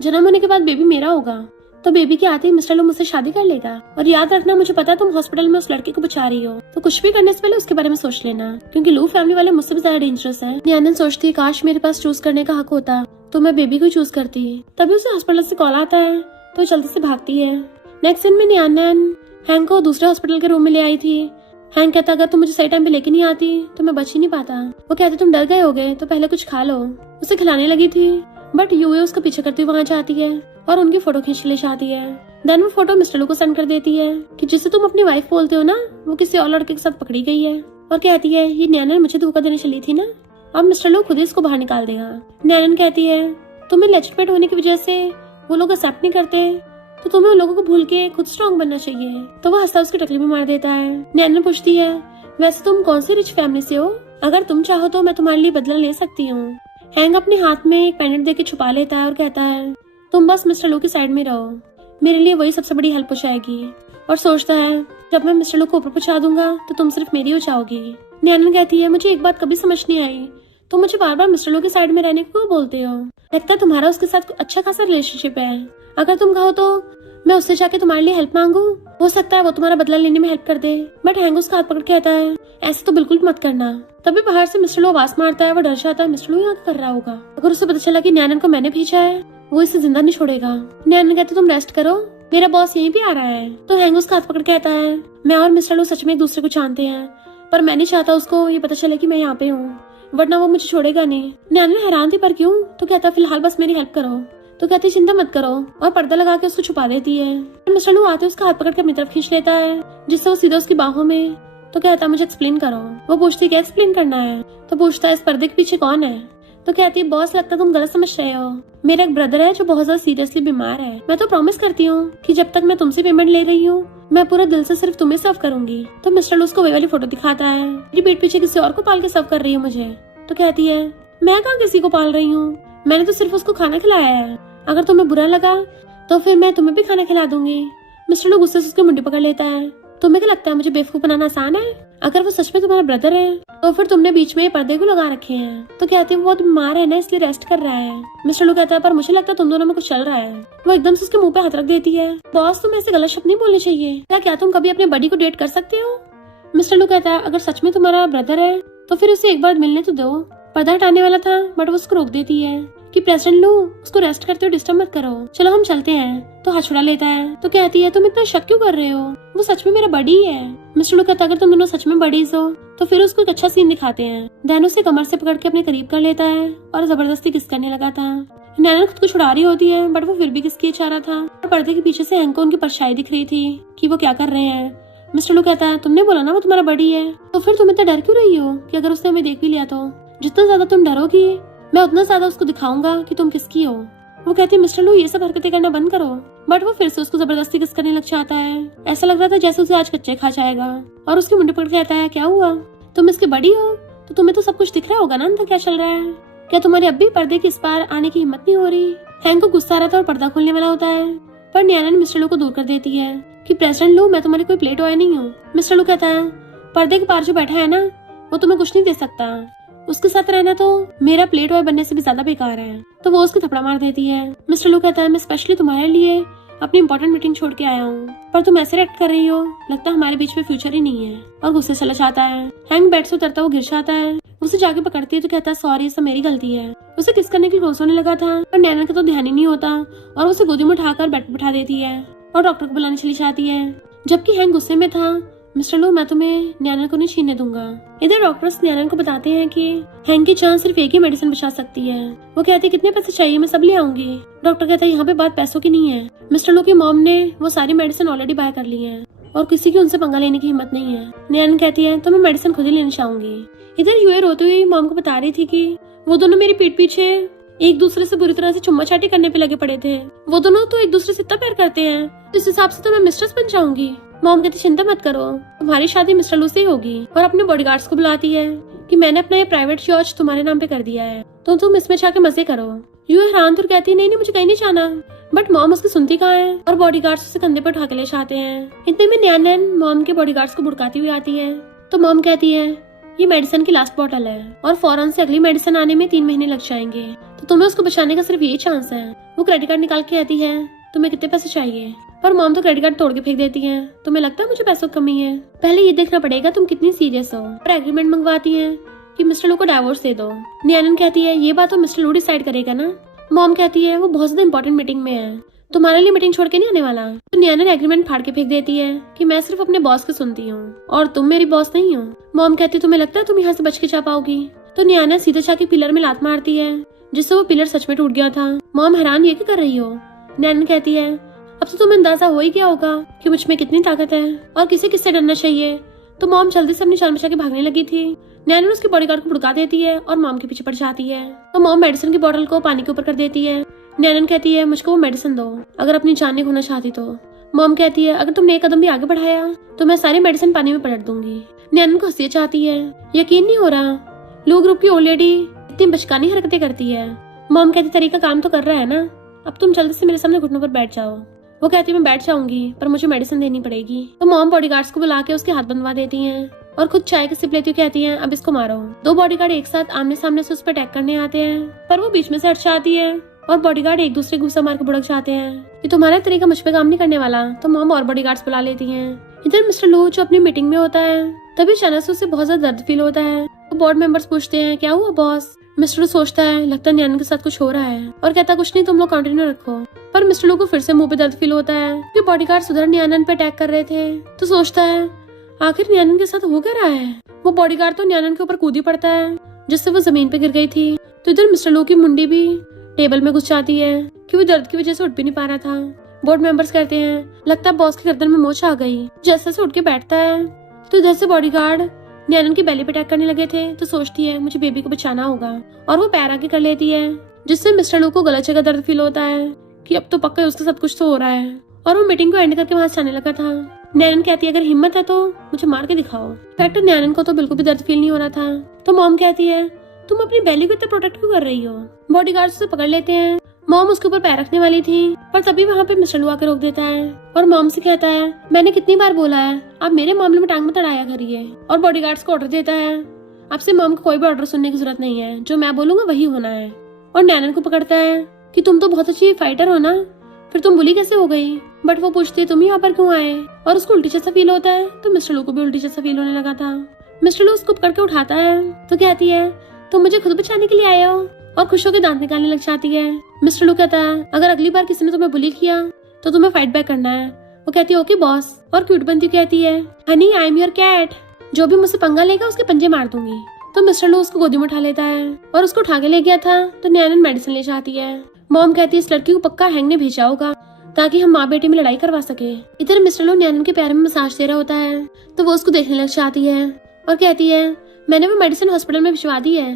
जन्म होने के बाद बेबी मेरा होगा। तो बेबी के आते ही मिस्टर लू मुझसे शादी कर लेगा। और याद रखना मुझे पता तुम हॉस्पिटल में उस लड़के को बचा रही हो, तो कुछ भी करने से पहले उसके बारे में सोच लेना क्योंकि लू फैमिली वाले मुझसे भी ज्यादा डेंजरस है। नियानन सोचती है काश मेरे पास चूज करने का हक होता तो मैं बेबी को चूज करती। तभी उसे हॉस्पिटल से कॉल आता है तो जल्दी से भागती है। नेक्स्ट सीन में नियानन हैंक को दूसरे हॉस्पिटल के रूम में ले आई थी। हैंक कहता अगर तुम मुझे सही टाइम पे लेके नहीं आती तो मैं बच ही नहीं पाता। वो कहते तुम डर गए होगे तो पहले कुछ खा लो। उसे खिलाने लगी थी बट यूए उसको पीछे करती हुई वहाँ जाती है और उनकी फोटो खींच ले जाती है। देन वो फोटो मिस्टर लू को सेंड कर देती है कि जिसे तुम अपनी वाइफ बोलते हो ना, वो किसी और लड़के के साथ पकड़ी गई है। और कहती है ये नैनन मुझे धोखा देने चली थी ना, अब मिस्टर लू खुद ही इसको बाहर निकाल देगा। नैनन कहती है तुम्हें लेजिटिमेट होने की वजह से वो लोग एक्सेप्ट नहीं करते तो तुम्हें उन लोगों को भूल के खुद स्ट्रॉन्ग बनना चाहिए। तो वो हंसता उसकी टकली में मार देता है। नैनन पूछती है वैसे तुम कौन सी रिच फैमिली से हो, अगर तुम चाहो तो मैं तुम्हारे लिए बदला ले सकती हूँ। हैंक अपने हाथ में एक पेंडेंट देके छुपा लेता है और कहता है तुम बस मिस्टर लू की साइड में रहो, मेरे लिए वही सबसे बड़ी हेल्प हो जाएगी। और सोचता है जब मैं मिस्टर लू को ऊपर पहुंचा दूंगा तो तुम सिर्फ मेरी हो जाओगी। नैनन कहती है मुझे एक बात कभी समझ नहीं आई, तुम मुझे बार बार मिस्टर लू की साइड में रहने को क्यों बोलते हो, लगता है तुम्हारा उसके साथ अच्छा खासा रिलेशनशिप है। अगर तुम कहो तो मैं उससे जाके तुम्हारे लिए हेल्प मांगू, हो सकता है वो तुम्हारा बदला लेने में हेल्प कर दे। बट हैंग उसका हाथ पकड़ के कहता है ऐसे तो बिल्कुल मत करना। तभी बाहर से मिस्टर लू आवाज मारता है। वो डर जाता है मिस्टर लू यहाँ कर रहा होगा। अगर उसे पता चला कि नैनन को मैंने भेजा है वो इसे जिंदा नहीं छोड़ेगा। नैनन कहते तुम रेस्ट करो, मेरा बॉस यहीं पे आ रहा है। तो हैंग उसका हाथ पकड़ के कहता है मैं और मिस्टर लू सच में एक दूसरे को जानते हैं, पर मैं नहीं चाहता उसको ये पता चले कि मैं यहाँ पे हूँ, वरना वो मुझे छोड़ेगा नहीं। नैनन हैरान थी पर क्यों। तो कहता फिलहाल बस मेरी हेल्प करो। तो कहती चिंता मत करो और पर्दा लगा के उसको छुपा देती है। मिस्टर लू आते उसका हाथ पकड़ के अपनी तरफ खींच लेता है जिससे वो सीधा उसकी बाहों में। तो कहता मुझे एक्सप्लेन करो। वो पूछती क्या एक्सप्लेन करना है। तो पूछता है इस पर्दे के पीछे कौन है। तो कहती है बॉस लगता तुम गलत समझ रहे हो, मेरा एक ब्रदर है जो बहुत ज्यादा सीरियसली बीमार है। मैं तो प्रॉमिस करती हूँ कि जब तक मैं तुमसे पेमेंट ले रही हूँ मैं पूरे दिल से सिर्फ तुम्हें सर्व करूंगी। तो मिस्टर लू उसको वही वाली फोटो दिखाता है, मेरी पीठ पीछे किसी और को पाल के सर्व कर रही है मुझे। तो कहती है मैं कहाँ किसी को पाल रही हूँ, मैंने तो सिर्फ उसको खाना खिलाया है, अगर तुम्हें बुरा लगा तो फिर मैं तुम्हें भी खाना खिला दूंगी। मिस्टर लू गुस्से से उसकी मुंडी पकड़ लेता है। तुम्हें क्या लगता है मुझे बेवकूफ बनाना आसान है, अगर वो सच में तुम्हारा ब्रदर है तो फिर तुमने बीच में पर्दे को लगा रखे हैं। तो कहती है वो बहुत बीमार है ना इसलिए रेस्ट कर रहा है। मिस्टर लू कहता है पर मुझे लगता है तुम दोनों में कुछ चल रहा है। वो एकदम से उसके मुंह पे हाथ रख देती है। बॉस तुम्हें ऐसे गलत शब्द नहीं बोलने चाहिए, क्या तुम कभी अपने बडी को डेट कर सकते हो। मिस्टर लू कहता है अगर सच में तुम्हारा ब्रदर है तो फिर उसे एक बार मिलने तो दो। पर्दा हटाने वाला था बट वो उसको रोक देती है कि प्रेसिडेंट लू उसको रेस्ट करते हुए डिस्टर्ब मत करो, चलो हम चलते हैं। तो हाथ छुड़ा लेता है। तो कहती है तुम इतना शक क्यों कर रहे हो, वो सच में मेरा बडी है। मिस्टर लू कहता है अगर तुम दोनों सच में बडीज हो तो फिर उसको एक अच्छा सीन दिखाते हैं। दैन उसे कमर से पकड़ के अपने करीब कर लेता है और जबरदस्ती किस करने लगा था। नैनन खुद को छुड़ा रही होती है बट वो फिर भी किस किए जा रहा था। और पर्दे के पीछे से हैंक को उनकी परछाई दिख रही थी कि वो क्या कर रहे हैं। मिस्टर लू कहता है तुमने बोला ना वो तुम्हारा बडी है, तो फिर तुम इतना डर क्यों रही हो कि अगर उसने हमें देख भी लिया तो जितना ज्यादा तुम डरोगी मैं उतना ज्यादा उसको दिखाऊंगा कि तुम किसकी हो। वो कहती है मिस्टर लू ये सब हरकतें करना बंद करो। बट वो फिर से उसको जबरदस्ती किस करने लग जाता है। ऐसा लग रहा था जैसे उसे आज कच्चे खा जाएगा। और उसकी मुंडी पकड़ के कहता है क्या हुआ, तुम इसकी बड़ी हो तो तुम्हें तो सब कुछ दिख रहा होगा ना अंदर क्या चल रहा है, क्या तुम्हारी अब भी पर्दे के इस पार आने की हिम्मत नहीं हो रही। हैंक को गुस्सा आ रहा था और पर्दा खोलने वाला होता है पर नैनन मिस्टर लू को दूर कर देती है कि प्रेसिडेंट लू मैं तुम्हारी कोई प्लेट टॉय नहीं हूँ। मिस्टर लू कहता है पर्दे के पार जो बैठा है ना वो तुम्हें कुछ नहीं दे सकता, उसके साथ रहना तो मेरा प्लेट बॉय बनने से भी ज्यादा बेकार है। तो वो उसको थप्पड़ मार देती है। मिस्टर लू कहता है मैं स्पेशली तुम्हारे लिए अपनी इंपॉर्टेंट मीटिंग छोड़ के आया हूँ पर तुम ऐसे रिएक्ट कर रही हो, लगता है हमारे बीच में फ्यूचर ही नहीं है। और गुस्से चला जाता है। हैंक बेड से उतरता वो गिर जाता है। उसे जाके पकड़ती है तो कहता है सॉरी सब मेरी गलती है। उसे किस करने के लिए रोज होने लगा था पर नैनन का तो ध्यान ही नहीं होता और उसे गोदी में उठाकर बेड पर बिठा देती है और डॉक्टर को बुलाने चली जाती है। जबकि हैंक गुस्से में था। मिस्टर लू मैं तुम्हें नैनन को नहीं छीनने दूंगा। इधर डॉक्टर्स नैनन को बताते हैं कि हैंक की जान सिर्फ एक ही मेडिसिन बचा सकती है। वो कहती है कितने पैसे चाहिए मैं सब ले आऊंगी। डॉक्टर कहता है यहाँ पे बात पैसों की नहीं है, मिस्टर लू की मॉम ने वो सारी मेडिसिन ऑलरेडी बाय कर ली है और किसी की उनसे पंगा लेने की हिम्मत नहीं है। नैनन कहती है तो मैं मेडिसिन खुद ही लेना चाहूंगी। इधर यूए रोते हुए मॉम को बता रही थी कि वो दोनों मेरी पीठ पीछे एक दूसरे से बुरी तरह से चुम्मा चाटी करने पे लगे पड़े थे। वो दोनों तो एक दूसरे से इतना प्यार करते हैं, इस हिसाब से तो मैं मिस्ट्रेस बन जाऊंगी। मॉम कहती चिंता मत करो तुम्हारी शादी मिस्टर लू से ही होगी और अपने बॉडीगार्ड्स को बुलाती है कि मैंने अपना ये प्राइवेट यॉच तुम्हारे नाम पे कर दिया है तो तुम इसमें जाके मजे करो। यूए हैरान और कहती है नहीं मुझे कहीं नहीं जाना। बट मॉम उसकी सुनती कहाँ है और बॉडीगार्ड्स उसे कंधे पर उठा के ले जाते हैं। इतने में नैनन मॉम के बॉडीगार्ड्स को बुड़काती हुई आती है। तो मॉम कहती है ये मेडिसिन की लास्ट बॉटल है और फौरन से अगली मेडिसिन आने में 3 महीने लग जाएंगे तो तुम्हें उसको बचाने का सिर्फ यही चांस है। वो क्रेडिट कार्ड निकाल के कहती है तुम्हें कितने पैसे चाहिए, पर मॉम तो क्रेडिट कार्ड तोड़ के फेंक देती है। तुम्हें लगता है मुझे पैसों की कमी है, पहले ये देखना पड़ेगा तुम कितनी सीरियस हो। और एग्रीमेंट मंगवाती है कि मिस्टर लू को डाइवोर्स दे दो। नैनन कहती है ये बात तो मिस्टर लू डिसाइड करेगा ना। मॉम कहती है वो बहुत ज्यादा इंपॉर्टेंट मीटिंग में है तुम्हारे लिए मीटिंग छोड़ के नहीं आने वाला। तो नियाना एग्रीमेंट फाड़ के फेंक देती है कि मैं सिर्फ अपने बॉस की सुनती हूँ और तुम मेरी बॉस नहीं हो। मॉम कहती तुम्हें लगता है तुम यहाँ से बच के जा पाओगी। तो नियाना सीधे जाके पिलर में लात मारती है जिससे वो पिलर सच में टूट गया था। मॉम हैरान, ये क्या कर रही हो? नियाना कहती है अब तो तुम्हें अंदाजा हो ही गया होगा कि मुझ में कितनी ताकत है और किसे किससे डरना चाहिए। तो मॉम जल्दी से अपनी जान बचा के भागने लगी थी। नैना उसके बॉडीगार्ड को भड़का देती है और मॉम के पीछे पड़ जाती है। तो मॉम मेडिसिन की बोतल को पानी के ऊपर कर देती है। नैना कहती है मुझको वो मेडिसिन दो अगर अपनी जान नहीं खोना चाहती तो। मॉम कहती है अगर तुमने एक कदम भी आगे बढ़ाया तो मैं सारी मेडिसिन पानी में पलट दूंगी। नैना को हंसी चाहती है, यकीन नहीं हो रहा लो ग्रुप की ओल्ड लेडी इतनी बचकानी हरकतें करती है। मॉम कहती तरीका काम तो कर रहा है ना, अब तुम जल्दी से मेरे सामने घुटनों पर बैठ जाओ। वो कहती मैं बैठ जाऊंगी पर मुझे मेडिसिन देनी पड़ेगी। तो मॉम बॉडीगार्ड्स को बुला के उसके हाथ बंधवा देती हैं और खुद चाय की सिप लेती हुई कहती हैं अब इसको मारो। दो बॉडीगार्ड एक साथ आमने सामने से उस पर अटैक करने आते हैं पर वो बीच में से हट जाती है और बॉडीगार्ड एक दूसरे को गुस्सा मार के भुड़क जाते हैं कि तुम्हारा तरीका मुझ पे काम नहीं करने वाला। तो मॉम और बॉडीगार्ड्स बुला लेती हैं। इधर मिस्टर लू जो अपनी मीटिंग में होता है तभी अचानक से उसे बहुत ज्यादा दर्द फील होता है। तो बोर्ड मेंबर्स पूछते हैं क्या हुआ बॉस। मिस्टर लू सोचता है लगता है नैना के साथ कुछ हो रहा है और कहता कुछ नहीं तुम लोग कंटिन्यू रखो। पर मिस्टर लू को फिर से मुंह पे दर्द फील होता है कि बॉडीगार्ड उधर न्यानन पे अटैक कर रहे थे। तो सोचता है आखिर न्यानन के साथ हो क्या रहा है। वो बॉडीगार्ड तो न्यानन के ऊपर कूदी पड़ता है जिससे वो जमीन पे गिर गई थी। तो इधर मिस्टर लू की मुंडी भी टेबल में घुस जाती है कि वो दर्द की वजह से उठ भी नहीं पा रहा था। बोर्ड मेंबर्स कहते हैं लगता है बॉस की गर्दन में मोच आ गई। जैसे से उठ के बैठता है तो इधर से बॉडीगार्ड नैनन की बेली पे अटैक करने लगे थे। तो सोचती है मुझे बेबी को बचाना होगा और वो पैर आगे कर लेती है जिससे मिस्टर लू को गलत जगह दर्द फील होता है कि अब तो पक्का उसके साथ कुछ तो हो रहा है और वो मीटिंग को एंड करके वहां से जाने लगा था। नैनन कहती है अगर हिम्मत है तो मुझे मार के दिखाओ। फैक्ट नैनन को तो बिल्कुल भी दर्द फील नहीं हो रहा था। तो मॉम कहती है तुम अपनी बेली को इतना प्रोटेक्ट क्यों कर रही हो। बॉडीगार्ड उसे पकड़ लेते हैं। मॉम उसके ऊपर पैर रखने वाली थी पर तभी वहाँ पे मिस्टर लू आकर रोक देता है और मॉम से कहता है मैंने कितनी बार बोला है आप मेरे मामले में टांग मत अड़ाया करिए। और बॉडीगार्ड्स को ऑर्डर देता है आपसे मॉम को कोई भी ऑर्डर सुनने की जरूरत नहीं है, जो मैं बोलूंगा वही होना है। और नैनन को पकड़ता है कि तुम तो बहुत अच्छी फाइटर हो ना, फिर तुम बुली कैसे हो गई। बट वो पूछती है तुम यहाँ पर क्यों आए और उसको उल्टी जैसा फील होता है। तो मिस्टर लू को भी उल्टी जैसा फील होने लगा था। मिस्टर लू उसको पकड़ के उठाता है तो कहती है तुम मुझे खुद बचाने के लिए आए हो और खुश होकर दांत निकालने लग जाती है। मिस्टर लू कहता है अगर अगली बार किसी ने तुम्हें बुली किया तो तुम्हें फाइट बैक करना है। वो कहती है ओके बॉस। और क्यूट बनती कहती है honey I am your cat, जो भी मुझसे पंगा लेगा उसके पंजे मार दूंगी। तो मिस्टर लू उसको गोदी में उठा लेता है और उसको उठा के ले गया था। तो नैनन मेडिसिन ले जाती है। मॉम कहती है इस लड़की को पक्का हैंग ने भेजा होगा ताकि हम माँ बेटी में लड़ाई करवा सके। इधर मिस्टर लू नैनन के पैर में मसाज दे रहा होता है तो वो उसको देखने लग जाती है और कहती है मैंने वो मेडिसिन हॉस्पिटल में भिजवा दी है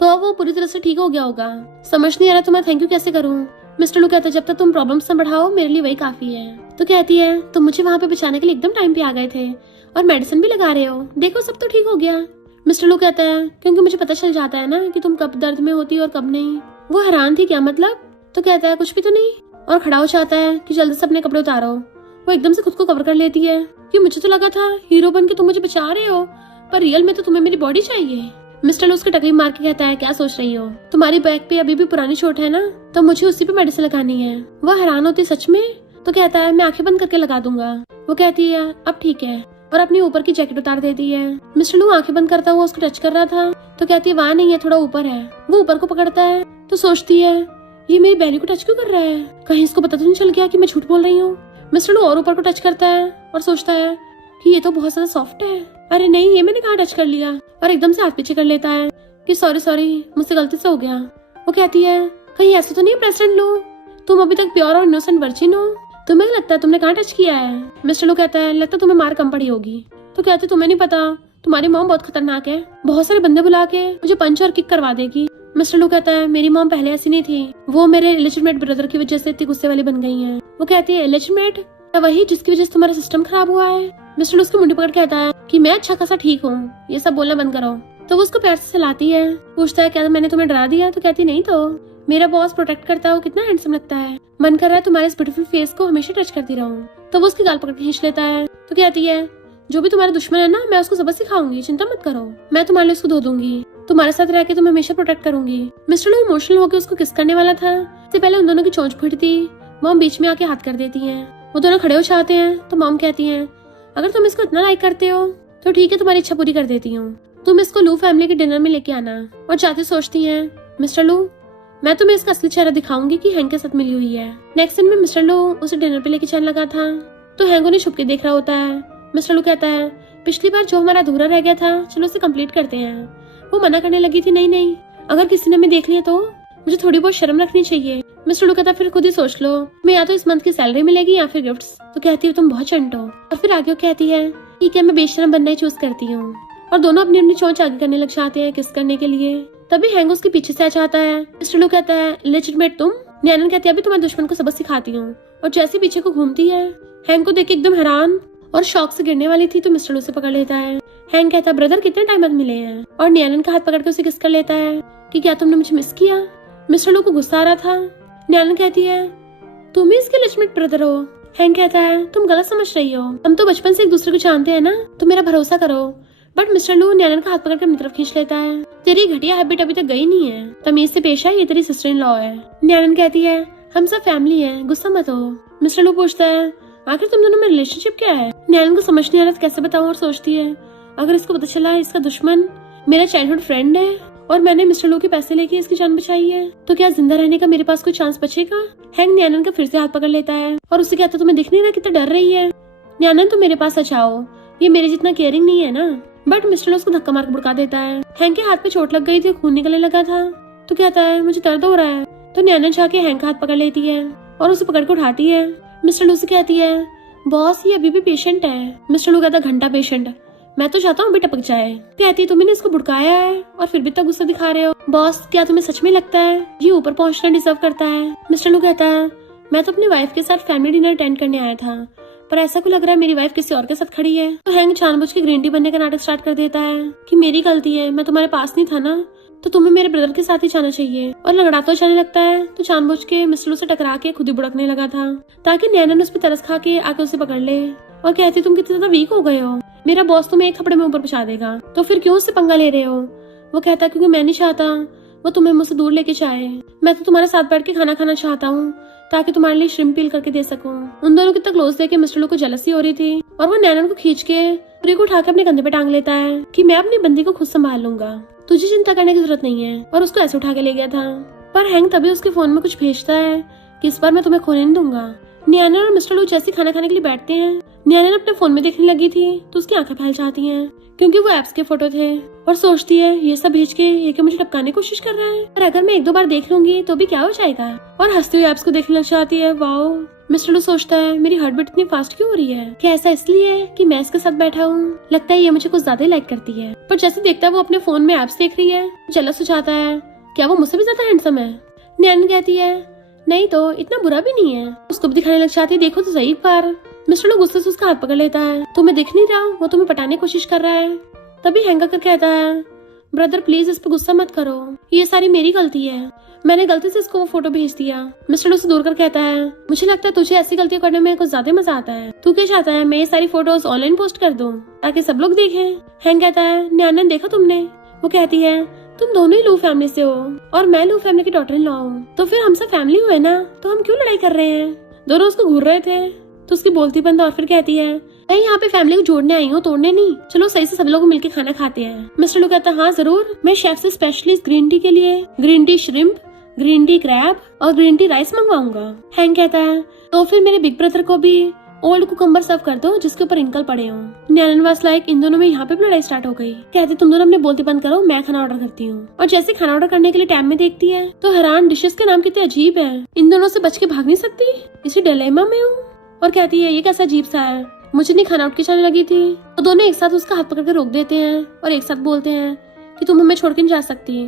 तो अब वो पूरी तरह से ठीक हो गया होगा। समझ नहीं आ रहा तो मैं थैंक यू कैसे करूँ। मिस्टर लू कहता है जब तक तुम प्रॉब्लम्स न बढ़ाओ मेरे लिए वही काफी है। तो कहती है तुम मुझे वहाँ पे बचाने के लिए एकदम टाइम पे आ गए थे और मेडिसिन भी लगा रहे हो, देखो सब तो ठीक हो गया। मिस्टर लू कहता है क्योंकि मुझे पता चल जाता है ना कि तुम कब दर्द में होती और कब नहीं। वो हैरान थी क्या मतलब। तो कहता है कुछ भी तो नहीं और खड़ा हो जाता है कि जल्दी से अपने कपड़े उतारो। वो एकदम से खुद को कवर कर लेती है कि मुझे तो लगा था हीरो बन के तुम मुझे बचा रहे हो पर रियल में तो तुम्हें मेरी बॉडी चाहिए। मिस्टर लू उसकी टकली मार के कहता है क्या सोच रही हो, तुम्हारी बैक पे अभी भी पुरानी चोट है ना तो मुझे उसी पे मेडिसिन लगानी है। वो हैरान होती सच में। तो कहता है मैं आंखें बंद करके लगा दूंगा। वो कहती है अब ठीक है और अपनी ऊपर की जैकेट उतार देती है। मिस्टर लू आंखें बंद करता हुआ उसको टच कर रहा था तो कहती है वहाँ नहीं है थोड़ा ऊपर है। वो ऊपर को पकड़ता है तो सोचती है ये मेरी बेली को टच क्यों कर रहा है, कहीं इसको पता तो नहीं चल गया कि मैं झूठ बोल रही हूँ। मिस्टर लू और ऊपर को टच करता है और सोचता है कि ये तो बहुत ज्यादा सॉफ्ट है, अरे नहीं ये मैंने कहाँ टच कर लिया। और एकदम से हाथ पीछे कर लेता है कि सॉरी मुझसे गलती से हो गया। वो कहती है कहीं ऐसा तो नहीं प्रेसिडेंट लू, तुम अभी तक प्योर और इनोसेंट वर्जिन हो, तुम्हें लगता है तुमने कहाँ टच किया है। मिस्टर लू कहता है लगता तुम्हें मार कम पड़ी होगी। तो कहते तुम्हें नहीं पता तुम्हारी मॉम बहुत खतरनाक है, बहुत सारे बंदे बुला के मुझे पंच और किक करवा देगी। मिस्टर लू कहता है मेरी मॉम पहले ऐसी नहीं थी, वो मेरे इलिजिटमेट ब्रदर की वजह से इतनी गुस्से वाली बन गई है। वो कहती है इलिजिटमेट वही जिसकी वजह से तुम्हारा सिस्टम खराब हुआ है। मिस्टर लू उसकी मुंडी पकड़ कहता है कि मैं अच्छा खासा ठीक हूँ, ये सब बोलना बंद करो। तो वो उसको प्यार से चलाती है, पूछता है क्या मैंने तुम्हें डरा दिया। तो कहती नहीं तो मेरा बॉस प्रोटेक्ट करता है, वो कितना हैंडसम लगता है, मन कर रहा है तुम्हारे इस ब्यूटीफुल फेस को हमेशा टच करती रहूं। तो वो उसकी गाल पकड़ के खींच लेता है। तो कहती है जो भी तुम्हारा दुश्मन है ना मैं उसको सबक सिखाऊंगी, चिंता मत करो, मैं तुम्हारे लिए उसको धो दूंगी, तुम्हारे साथ रह के तुम्हें हमेशा प्रोटेक्ट करूंगी। मिस्टर लू इमोशनल होकर उसको किस करने वाला था, इससे पहले उन दोनों की चोंच फूटती। मॉम बीच में आके हाथ कर देती है। वो दोनों खड़े हो जाते हैं। तो मॉम कहती है अगर तुम इसको इतना लाइक करते हो तो ठीक है तुम्हारी इच्छा पूरी कर देती हूँ, तुम इसको लू फैमिली के डिनर में लेके आना। और जाते सोचती है मिस्टर लू मैं तुम्हें इसका असली चेहरा दिखाऊंगी कि हैंक के साथ मिली हुई है। नेक्स्ट सीन में मिस्टर लो उसे डिनर पे लेके चलने लगा था तो हैंक उन्हें छुप के देख रहा होता है। मिस्टर लो कहता है पिछली बार जो हमारा अधूरा रह गया था चलो उसे कंप्लीट करते हैं। वो मना करने लगी थी, नहीं नहीं, अगर किसी ने हमें देख लिया तो मुझे थोड़ी बहुत शर्म रखनी चाहिए। मिस्टर लो कहता फिर खुद ही सोच लो, मैं या तो इस मंथ की सैलरी मिलेगी या फिर गिफ्ट्स। तो कहती है तुम बहुत चंट हो। और फिर आगे वो कहती है ठीक है मैं बेशरम बनना ही चूज करती हूँ। और दोनों अपनी अपनी चोंच आगे करने लग जाते हैं किस करने के लिए। तभी हैंग उसके पीछे से आ जाता है। मिस्टर लो कहता है लेजिटमेट तुम। नैनन कहती है अभी तुम्हारे दुश्मन को सबक सिखाती हूँ। और जैसे पीछे को घूमती है हैंग को देख के एकदम हैरान और शौक से गिरने वाली थी तो मिस्टर लो से पकड़ लेता है। हैंग कहता है ब्रदर कितने टाइम बाद मिले हैं। और नैनन का हाथ पकड़ के उसे किस कर लेता है कि क्या तुमने मुझे मिस किया। मिस्टर लो को गुस्सा आ रहा था। नैनन कहती है तुम ही इसके लेजिटमेट ब्रदर हो। हैंग कहता है तुम गलत समझ रही हो, हम तो बचपन से एक दूसरे को जानते हैं ना, तो मेरा भरोसा करो। बट मिस्टर लू नैनन का हाथ पकड़कर अपनी तरफ खींच लेता है। तेरी घटिया हैबिट अभी तक गई नहीं है, तमीज से पेश है, ये तेरी सिस्टर इन लॉ है। नैनन कहती है हम सब फैमिली है, गुस्सा मत हो। मिस्टर लू पूछता है आखिर तुम दोनों में रिलेशनशिप क्या है। नैनन को समझ नहीं आ रहा कैसे बताऊं और सोचती है अगर इसको पता चला इसका दुश्मन मेरा चाइल्डहुड फ्रेंड है और मैंने मिस्टर लो के पैसे लेके इसकी जान बचाई है तो क्या जिंदा रहने का मेरे पास कोई चांस बचेगा। हैंग नैनन का फिर से हाथ पकड़ लेता है और उससे कहता तुम्हें दिख नहीं रहा कितना डर रही है। नैनन तुम मेरे पास जाओ, ये मेरे जितना केयरिंग नहीं है ना। बट मिस्टर लो उसको धक्का मार बुड़का देता है। हैंग के हाथ पे चोट लग गई थी, खून निकलने लगा था तो कहता है मुझे दर्द हो रहा है। तो नैनन जाके हैंग का हाथ पकड़ लेती है और उसे पकड़ के उठाती है। मिस्टर लो से कहती है बॉस ये अभी भी पेशेंट है। मिस्टर लो कहता घंटा पेशेंट, मैं तो चाहता हूँ अभी टपक जाए। कहती है तुमने इसको भुड़काया है और फिर भी इतना गुस्सा दिखा रहे हो। बॉस क्या तुम्हें सच में लगता है ये ऊपर पहुँचना डिजर्व करता है। मिस्टर लो कहता है मैं तो अपनी वाइफ के साथ फैमिली डिनर अटेंड करने आया था पर ऐसा को लग रहा है मेरी वाइफ किसी और के साथ खड़ी है। तो हैंग जानबूझ के ग्रीन टी बनने का नाटक स्टार्ट कर देता है कि मेरी गलती है, मैं तुम्हारे पास नहीं था ना, तो तुम्हें मेरे ब्रदर के साथ ही जाना चाहिए। और लड़ाता जाने लगता है तो जानबूझ के मिस्टर लो से टकरा के खुद ही बुड़कने लगा था ताकि नैनन उस पर तरस खा के आके उसे पकड़ ले और कहती तुम कितने ज्यादा वीक हो गए हो, मेरा बॉस तुम्हें एक थप्पड़ में ऊपर पहुंचा देगा, तो फिर क्यों उससे पंगा ले रहे हो। वो कहता क्योंकि मैं नहीं चाहता वो तुम्हें मुझसे दूर लेके जाए, मैं तो तुम्हारे साथ बैठ के खाना खाना चाहता हूँ ताकि तुम्हारे लिए श्रिम्प पील करके दे सकूं। उन दोनों कितना क्लोज देखे मिस्टर लो को जेलसी हो रही थी और वो नैनन को खींच के पूरी को उठाकर अपने कंधे पे टांग लेता है कि मैं अपनी बंदी को खुद संभाल लूंगा, तुझे चिंता करने की जरूरत नहीं है। और उसको ऐसे उठा के ले गया था। पर हैंग तभी उसके फोन में कुछ भेजता है कि इस बार मैं तुम्हें खोने नहीं दूंगा। नैनन और मिस्टर लो जैसे खाना खाने के लिए बैठते हैं नैनन अपने फोन में देखने लगी थी तो उसकी आंखें फैल जाती हैं क्योंकि वो एप्स के फोटो थे और सोचती है ये सब भेज के ये क्या मुझे टपकाने की कोशिश कर रहा है, पर अगर मैं एक दो बार देख लूंगी तो भी क्या हो जाएगा। और हंसती हुई एप्स को देखने लग जाती है। वाओ। मिस्टर लो सोचता है मेरी हार्ट बीट इतनी फास्ट क्यों हो रही है, क्या ऐसा इसलिए कि मैं इसके साथ बैठा हूँ, लगता है ये मुझे कुछ ज्यादा ही लाइक करती है। पर जैसे देखता है वो अपने फोन में एप्स देख रही है जेलस हो जाता है, क्या वो मुझसे भी ज्यादा हैंडसम है। नैनन कहती है नहीं तो इतना बुरा भी नहीं है। उसको भी दिखाने लग जाती है देखो तो सही एक बार। मिस्टर लो गुस्से से उसका हाथ पकड़ लेता है, तुम्हें दिख नहीं रहा वो तुम्हें पटाने की कोशिश कर रहा है। तभी हैंग कर कहता है ब्रदर प्लीज इस पे गुस्सा मत करो, ये सारी मेरी गलती है, मैंने गलती से इसको वो फोटो भेज दिया। मिस्टर लो से दूर कर कहता है मुझे लगता है तुझे ऐसी गलतियां करने में कुछ ज्यादा मजा आता है, तू क्या चाहता है मैं ये सारी फोटोज ऑनलाइन पोस्ट कर दूं ताकि सब लोग देखें। हैंग कहता है नैनन देखा तुमने। वो कहती है तुम दोनों ही लू फैमिली से हो और मैं लू फैमिली की डॉटर इन लॉ हूँ, तो फिर हम सब फैमिली हुए ना, तो हम क्यों लड़ाई कर रहे हैं। दोनों उसको घूर रहे थे तो उसकी बोलती बंद और फिर कहती है मैं यहाँ पे फैमिली को जोड़ने आई हूँ तोड़ने नहीं, चलो सही से सब लोग मिलके खाना खाते हैं। मिस्टर लो कहता है हाँ जरूर, मैं शेफ से स्पेशली ग्रीन टी के लिए green tea shrimp, green tea crab और ग्रीन टी राइस मंगवाऊंगा। हैंग कहता है तो फिर मेरे बिग ब्रदर को भी ओल्ड कुकम्बर सर्व कर दो जिसके ऊपर रिंकल पड़े हो। नैनन वाज लाइक इन दोनों में यहाँ पे भी लड़ाई स्टार्ट हो गई। कहती तुम दोनों अपने बोलती बंद करो, मैं खाना ऑर्डर करती हूँ। और जैसे खाना ऑर्डर करने के लिए टैब में देखती है तो हैरान डिशेस के नाम कितने अजीब है, इन दोनों से बच के भाग नहीं सकती, इसी डिलेमा में हूँ। और कहती है ये कैसा अजीब सा है, मुझे नहीं खाना उठ के जाने लगी थी। तो दोनों एक साथ उसका हाथ पकड़ के रोक देते हैं और एक साथ बोलते हैं कि तुम हमें छोड़ के नहीं जा सकती,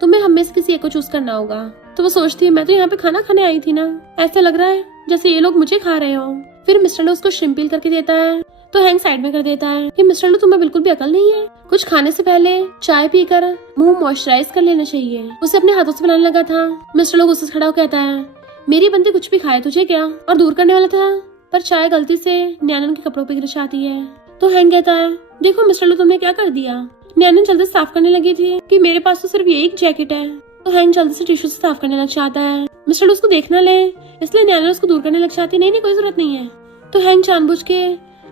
तुम्हें हम में से किसी एक को चूज करना होगा। तो वो सोचती है मैं तो यहाँ पे खाना खाने आई थी ना, ऐसा लग रहा है जैसे ये लोग मुझे खा रहे हो। फिर मिस्टर लो उसको श्रिम्प पील करके देता है तो हैंग साइड में कर देता है कि मिस्टर लो तुम्हें बिल्कुल भी अकल नहीं है, कुछ खाने से पहले चाय पीकर मुंह मॉइस्चराइज कर लेना चाहिए। उसे अपने हाथों से बनाने लगा था। मिस्टर लो गुस्से से खड़ा होकर कहता है मेरी बंदी कुछ भी खाए तुझे क्या, और दूर करने वाला था पर चाय गलती से नैनन के कपड़ों पे गिर जाती है। तो हैंग कहता है देखो मिस्टर लो तुमने क्या कर दिया। नैनन जल्दी साफ करने लगी थी कि मेरे पास तो सिर्फ यही एक जैकेट है। तो हैंग जल्दी से टिश्यू से साफ करने लग जाता है। मिस्टर लो उसको देखना ले इसलिए नैनन उसको दूर करने लग जाती है, नहीं कोई जरूरत नहीं है। तो हैंग जानबूझ के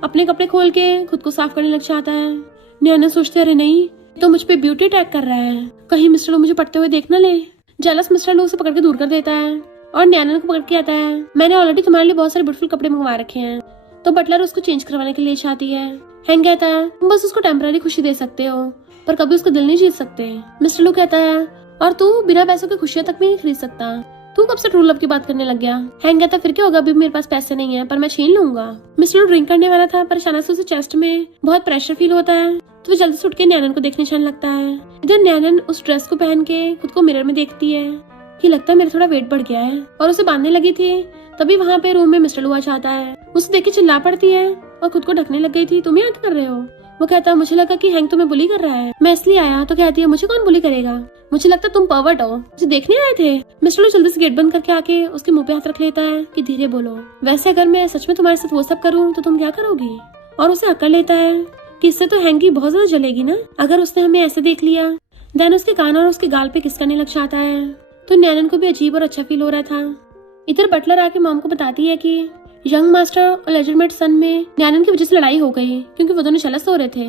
अपने कपड़े खोल के खुद को साफ करने लग जाता है। नैनन सोचते अरे नहीं तो मुझ पे ब्यूटी अटैक कर रहा है, कहीं मिस्टर लो मुझे पढ़ते हुए देखना ले। जेलस मिस्टर लू उसे पकड़ के दूर कर देता है और नैनन को पकड़ के आता है, मैंने ऑलरेडी तुम्हारे लिए बहुत सारे ब्यूटीफुल कपड़े मंगवा रखे हैं। तो बटलर उसको चेंज करवाने के लिए चाहती है। हैंक कहता है तुम बस उसको टेम्पररी खुशी दे सकते हो पर कभी उसका दिल नहीं जीत सकते। मिस्टर लू कहता है और तू बिना पैसों की खुशियां तक भी नहीं खरीद सकता, तू कब से ट्रू लव की बात करने लग गया। हैंक कहता है फिर क्या होगा, अभी मेरे पास पैसे नहीं है पर मैं छीन लूंगा। मिस्टर लू ड्रिंक करने वाला था पर अचानक से उसे चेस्ट में बहुत प्रेशर फील होता है तो वो जल्दी से उठ के नैनन को देखने जाने लगता है। इधर नैनन उस ड्रेस को पहन के खुद को मिरर में देखती है कि लगता है मेरा थोड़ा वेट बढ़ गया है और उसे बांधने लगी थी। तभी वहाँ पे रूम में मिस्टर लू आ जाता है, उसे देख के चिल्ला पड़ती है और खुद को ढकने लग गई थी, तुम यहाँ क्या कर रहे हो। वो कहता है मुझे लगा कि हैंक तुम्हें बुली कर रहा है, मैं इसलिए आया। तो कहती है मुझे कौन बुली करेगा, मुझे लगता तुम पर्वर्ट हो, मुझे देखने आए थे। मिस्टर लू जल्दी से गेट बंद करके आके उसके मुंह पे हाथ रख लेता है कि धीरे बोलो, वैसे अगर मैं सच में तुम्हारे साथ वो सब करूँ तो तुम क्या करोगी। और उसे अक्ल लेता है कि इससे तो हैंक की बहुत ज्यादा जलेगी ना, अगर उसने हमें ऐसे देख लिया। देन उसके कान और उसके गाल पे किस करने लग जाता है तो नैनन को भी अजीब और अच्छा फील हो रहा था। इधर बटलर आके मॉम को बताती है कि यंग मास्टर और लेजिटिमेट सन में नैनन की वजह से लड़ाई हो गई क्योंकि वो दोनों जेलस हो रहे थे,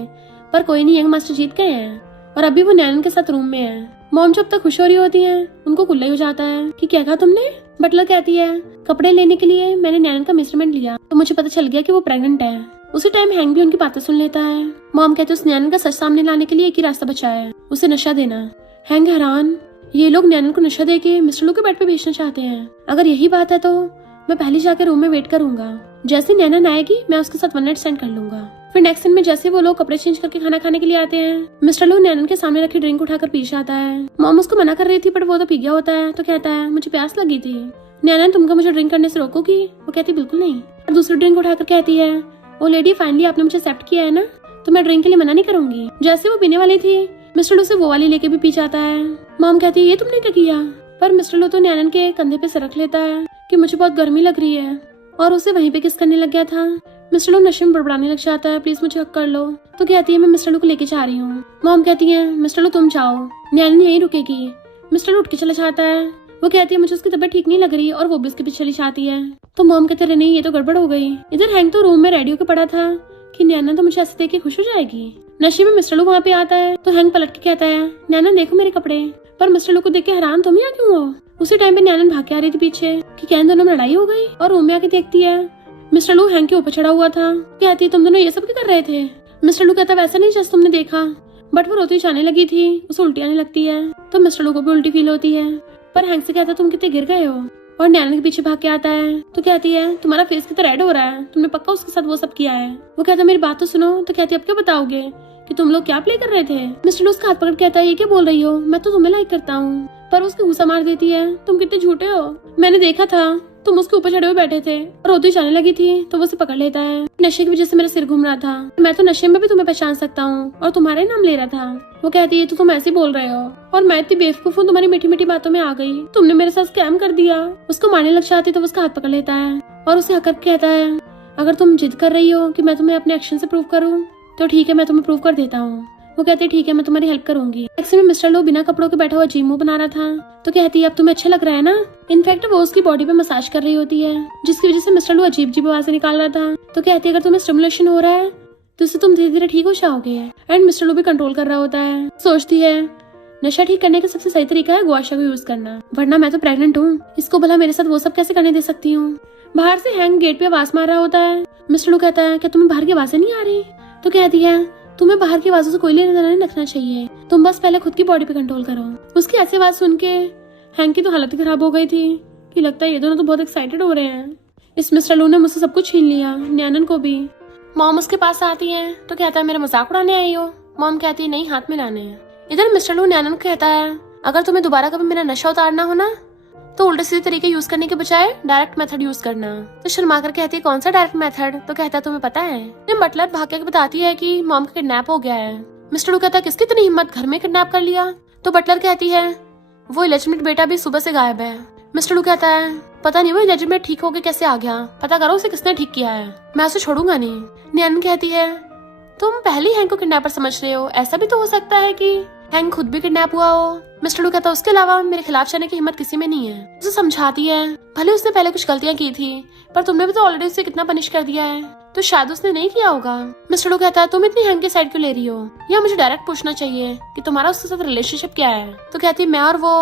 पर कोई नहीं, यंग मास्टर जीत गए हैं और अभी वो नैनन के साथ रूम में है। मॉम जब तक खुश हो रही होती है उनको कुल्ला ही हो जाता है कि क्या कहा तुमने। बटलर कहती है कपड़े लेने के लिए मैंने नैनन का मेजरमेंट लिया तो मुझे पता चल गया कि वो प्रेग्नेंट है। उसी टाइम हैंक भी उनकी बातें सुन लेता है। मॉम कहते उस नैनन का सच सामने लाने के लिए एक ही रास्ता बचा है, उसे नशा देना। हैंक हैरान, ये लोग नैनन को नशा देके मिस्टर लू के बेड पे बेचना चाहते हैं, अगर यही बात है तो मैं पहले जाकर रूम में वेट करूंगा, जैसे नैनन आएगी मैं उसके साथ वन नाइट स्टैंड कर लूंगा। फिर नेक्स्ट सीन में जैसे वो लोग कपड़े चेंज करके खाना खाने के लिए आते हैं, मिस्टर लू नैनन के सामने रखी ड्रिंक उठाकर पी जाता है। मॉम उसको मना कर रही थी पर वो तो पी गया होता है तो कहता है मुझे प्यास लगी थी, नैनन तुमको मुझे ड्रिंक करने से रोकोगी। वो कहती बिल्कुल नहीं। और दूसरी ड्रिंक उठाकर कहती है ओ लेडी फाइनली आपने मुझे एक्सेप्ट किया है ना, तो मैं ड्रिंक के लिए मना नहीं करूंगी। जैसे वो पीने वाली थी मिस्टर लू से वो वाली लेके भी पी जाता है। मॉम कहती है ये तुमने क्या किया, पर मिस्टर लू तो नैनन के कंधे पे सर रख लेता है कि मुझे बहुत गर्मी लग रही है और उसे वहीं पे किस करने लग गया था। मिस्टर लू नशे में बड़बड़ाने लग जाता है, प्लीज मुझे हक कर लो। तो कहती है मैं मिस्टर लू को लेके जा रही हूँ। मॉम कहती है मिस्टर लू तुम जाओ, नैनन यहीं रुकेगी। मिस्टर लू उठ के चला जाता है। वो कहती है मुझे उसकी तबीयत ठीक नहीं लग रही और वो भी उसके पीछे चली जाती है। तो मॉम कहते रहे नहीं ये तो गड़बड़ हो गई। इधर हैंक तो रूम में रेडी होकर पड़ा था कि नैना तो मुझे ऐसे देख के खुश हो जाएगी। नशे में मिस्टर लू वहाँ पे आता है तो हैंक पलट के कहता है नैना देखो मेरे कपड़े, पर मिस्टर लू को देख के हैरान तुम यहाँ क्यों हो। उसी टाइम पे नैनन भाग के आ रही थी पीछे कि क्या इन दोनों में लड़ाई हो गई और रूम में आके देखती है मिस्टर लू हैंक के ऊपर चढ़ा हुआ था। कहती तुम दोनों ये सब क्या कर रहे थे। मिस्टर लू कहता वैसा नहीं जैसे तुमने देखा, बट वो रोती जाने लगी थी, उसे उल्टी आने लगती है तो मिस्टर लू को भी उल्टी फील होती है। पर हैंक से कहता तुम कितने गिर गए हो और नैनन के पीछे भाग के आता है तो कहती है तुम्हारा फेस कितना रेड हो रहा है, तुमने पक्का उसके साथ वो सब किया है। वो कहता मेरी बात तो सुनो। तो कहती अब क्या बताओगे कि तुम लोग क्या प्ले कर रहे थे। मिस्टर लू उसका हाथ पकड़ कहता है ये क्या बोल रही हो, मैं तो तुम्हें लाइक करता हूँ। पर उसके गुस्सा मार देती है तुम कितने झूठे हो, मैंने देखा था तुम उसके ऊपर चढ़े हुए बैठे थे और रोती जाने लगी थी। तो वो उसे पकड़ लेता है, नशे की वजह से मेरा सिर घूम रहा था, मैं तो नशे में भी तुम्हें पहचान सकता हूँ और तुम्हारा ही नाम ले रहा था। वो कहती है तो तुम ऐसे बोल रहे हो और मैं इतनी बेवकूफ हूँ तुम्हारी मीठी मीठी बातों में आ गई, तुमने मेरे साथ स्कैम कर दिया। उसको मारने लग जाती तो उसका हाथ पकड़ लेता है और उसे हक करके कहता है अगर तुम जिद कर रही हो कि मैं तुम्हें अपने एक्शन से प्रूव करूँ तो ठीक है मैं तुम्हें प्रूव कर देता हूँ। वो कहती है ठीक है मैं तुम्हारी हेल्प करूंगी। टैक्सी में मिस्टर लू बिना कपड़ों के बैठा हुआ अजीब मुंह बना रहा था तो कहती है अब तुम्हें अच्छा लग रहा है ना। इनफैक्ट वो उसकी बॉडी पे मसाज कर रही होती है जिसकी वजह से मिस्टर लू अजीब अजीब आवाजें निकाल रहा था। तो कहती है अगर तुम्हें स्टिमुलेशन हो रहा है तो इससे तुम धीरे धीरे ठीक हो जाओगे। एंड मिस्टर लू भी कंट्रोल कर रहा होता है। सोचती है नशा ठीक करने का सबसे सही तरीका है गुआशा को यूज करना, वरना मैं तो प्रेग्नेंट हूँ, इसको भला मेरे साथ वो सब कैसे करने दे सकती हूँ। बाहर से हैंक गेट पे आवाज मार रहा होता है। मिस्टर लू कहता है क्या तुम्हें बाहर की आवाजें नहीं आ रही। तो कहती है तुम्हें बाहर की आवाजों से कोई लेना देना नहीं रखना चाहिए, तुम बस पहले खुद की बॉडी पे कंट्रोल करो। उसकी ऐसी आवाज सुन के हैंक की तो हालत खराब हो गई थी कि लगता है ये दोनों तो बहुत एक्साइटेड हो रहे हैं। इस मिस्टर लू ने मुझसे सब कुछ छीन लिया, नैनन को भी। मॉम उसके पास आती है तो कहता है मेरा मजाक उड़ाने आई हो। मॉम कहती है नहीं हाथ मिलाने हैं। इधर मिस्टर लू नैनन को कहता है अगर तुम्हें दोबारा कभी मेरा नशा उतारना हो ना तो उल्टे सीधे तरीके यूज करने के बजाय डायरेक्ट मेथड यूज करना। तो शर्मा कर कहती है कौन सा डायरेक्ट मेथड। तो कहता है तुम्हें पता है। बटलर भाग के बताती है कि मॉम का किडनैप हो गया है। मिस्टर लू कहता है किसकी इतनी हिम्मत, घर में किडनैप कर लिया। तो बटलर कहती है वो इलेजिटिमेट बेटा भी सुबह से गायब है। मिस्टर लू कहता है पता नहीं वो इलेजिटिमेट ठीक होके कैसे आ गया, पता करो उसे किसने ठीक किया है, मैं उसे छोड़ूंगा नहीं। नैनन कहती है तुम पहले हैंक को किडनैपर समझ रहे हो, ऐसा भी तो हो सकता है कि हैंक खुद भी किडनैप हुआ हो। मिस्टर लू कहता है उसके अलावा मेरे खिलाफ जाने की हिम्मत किसी में नहीं है। उसे समझाती है भले उसने पहले कुछ गलतियां की थी पर तुमने भी तो ऑलरेडी उसे कितना पनिश कर दिया है, तो शायद उसने नहीं किया होगा। मिस्टर लू कहता है तुम इतनी हैंक की साइड क्यों ले रही हो, या मुझे डायरेक्ट पूछना चाहिए कि तुम्हारा उसके साथ रिलेशनशिप क्या है। तो कहती मैं और वो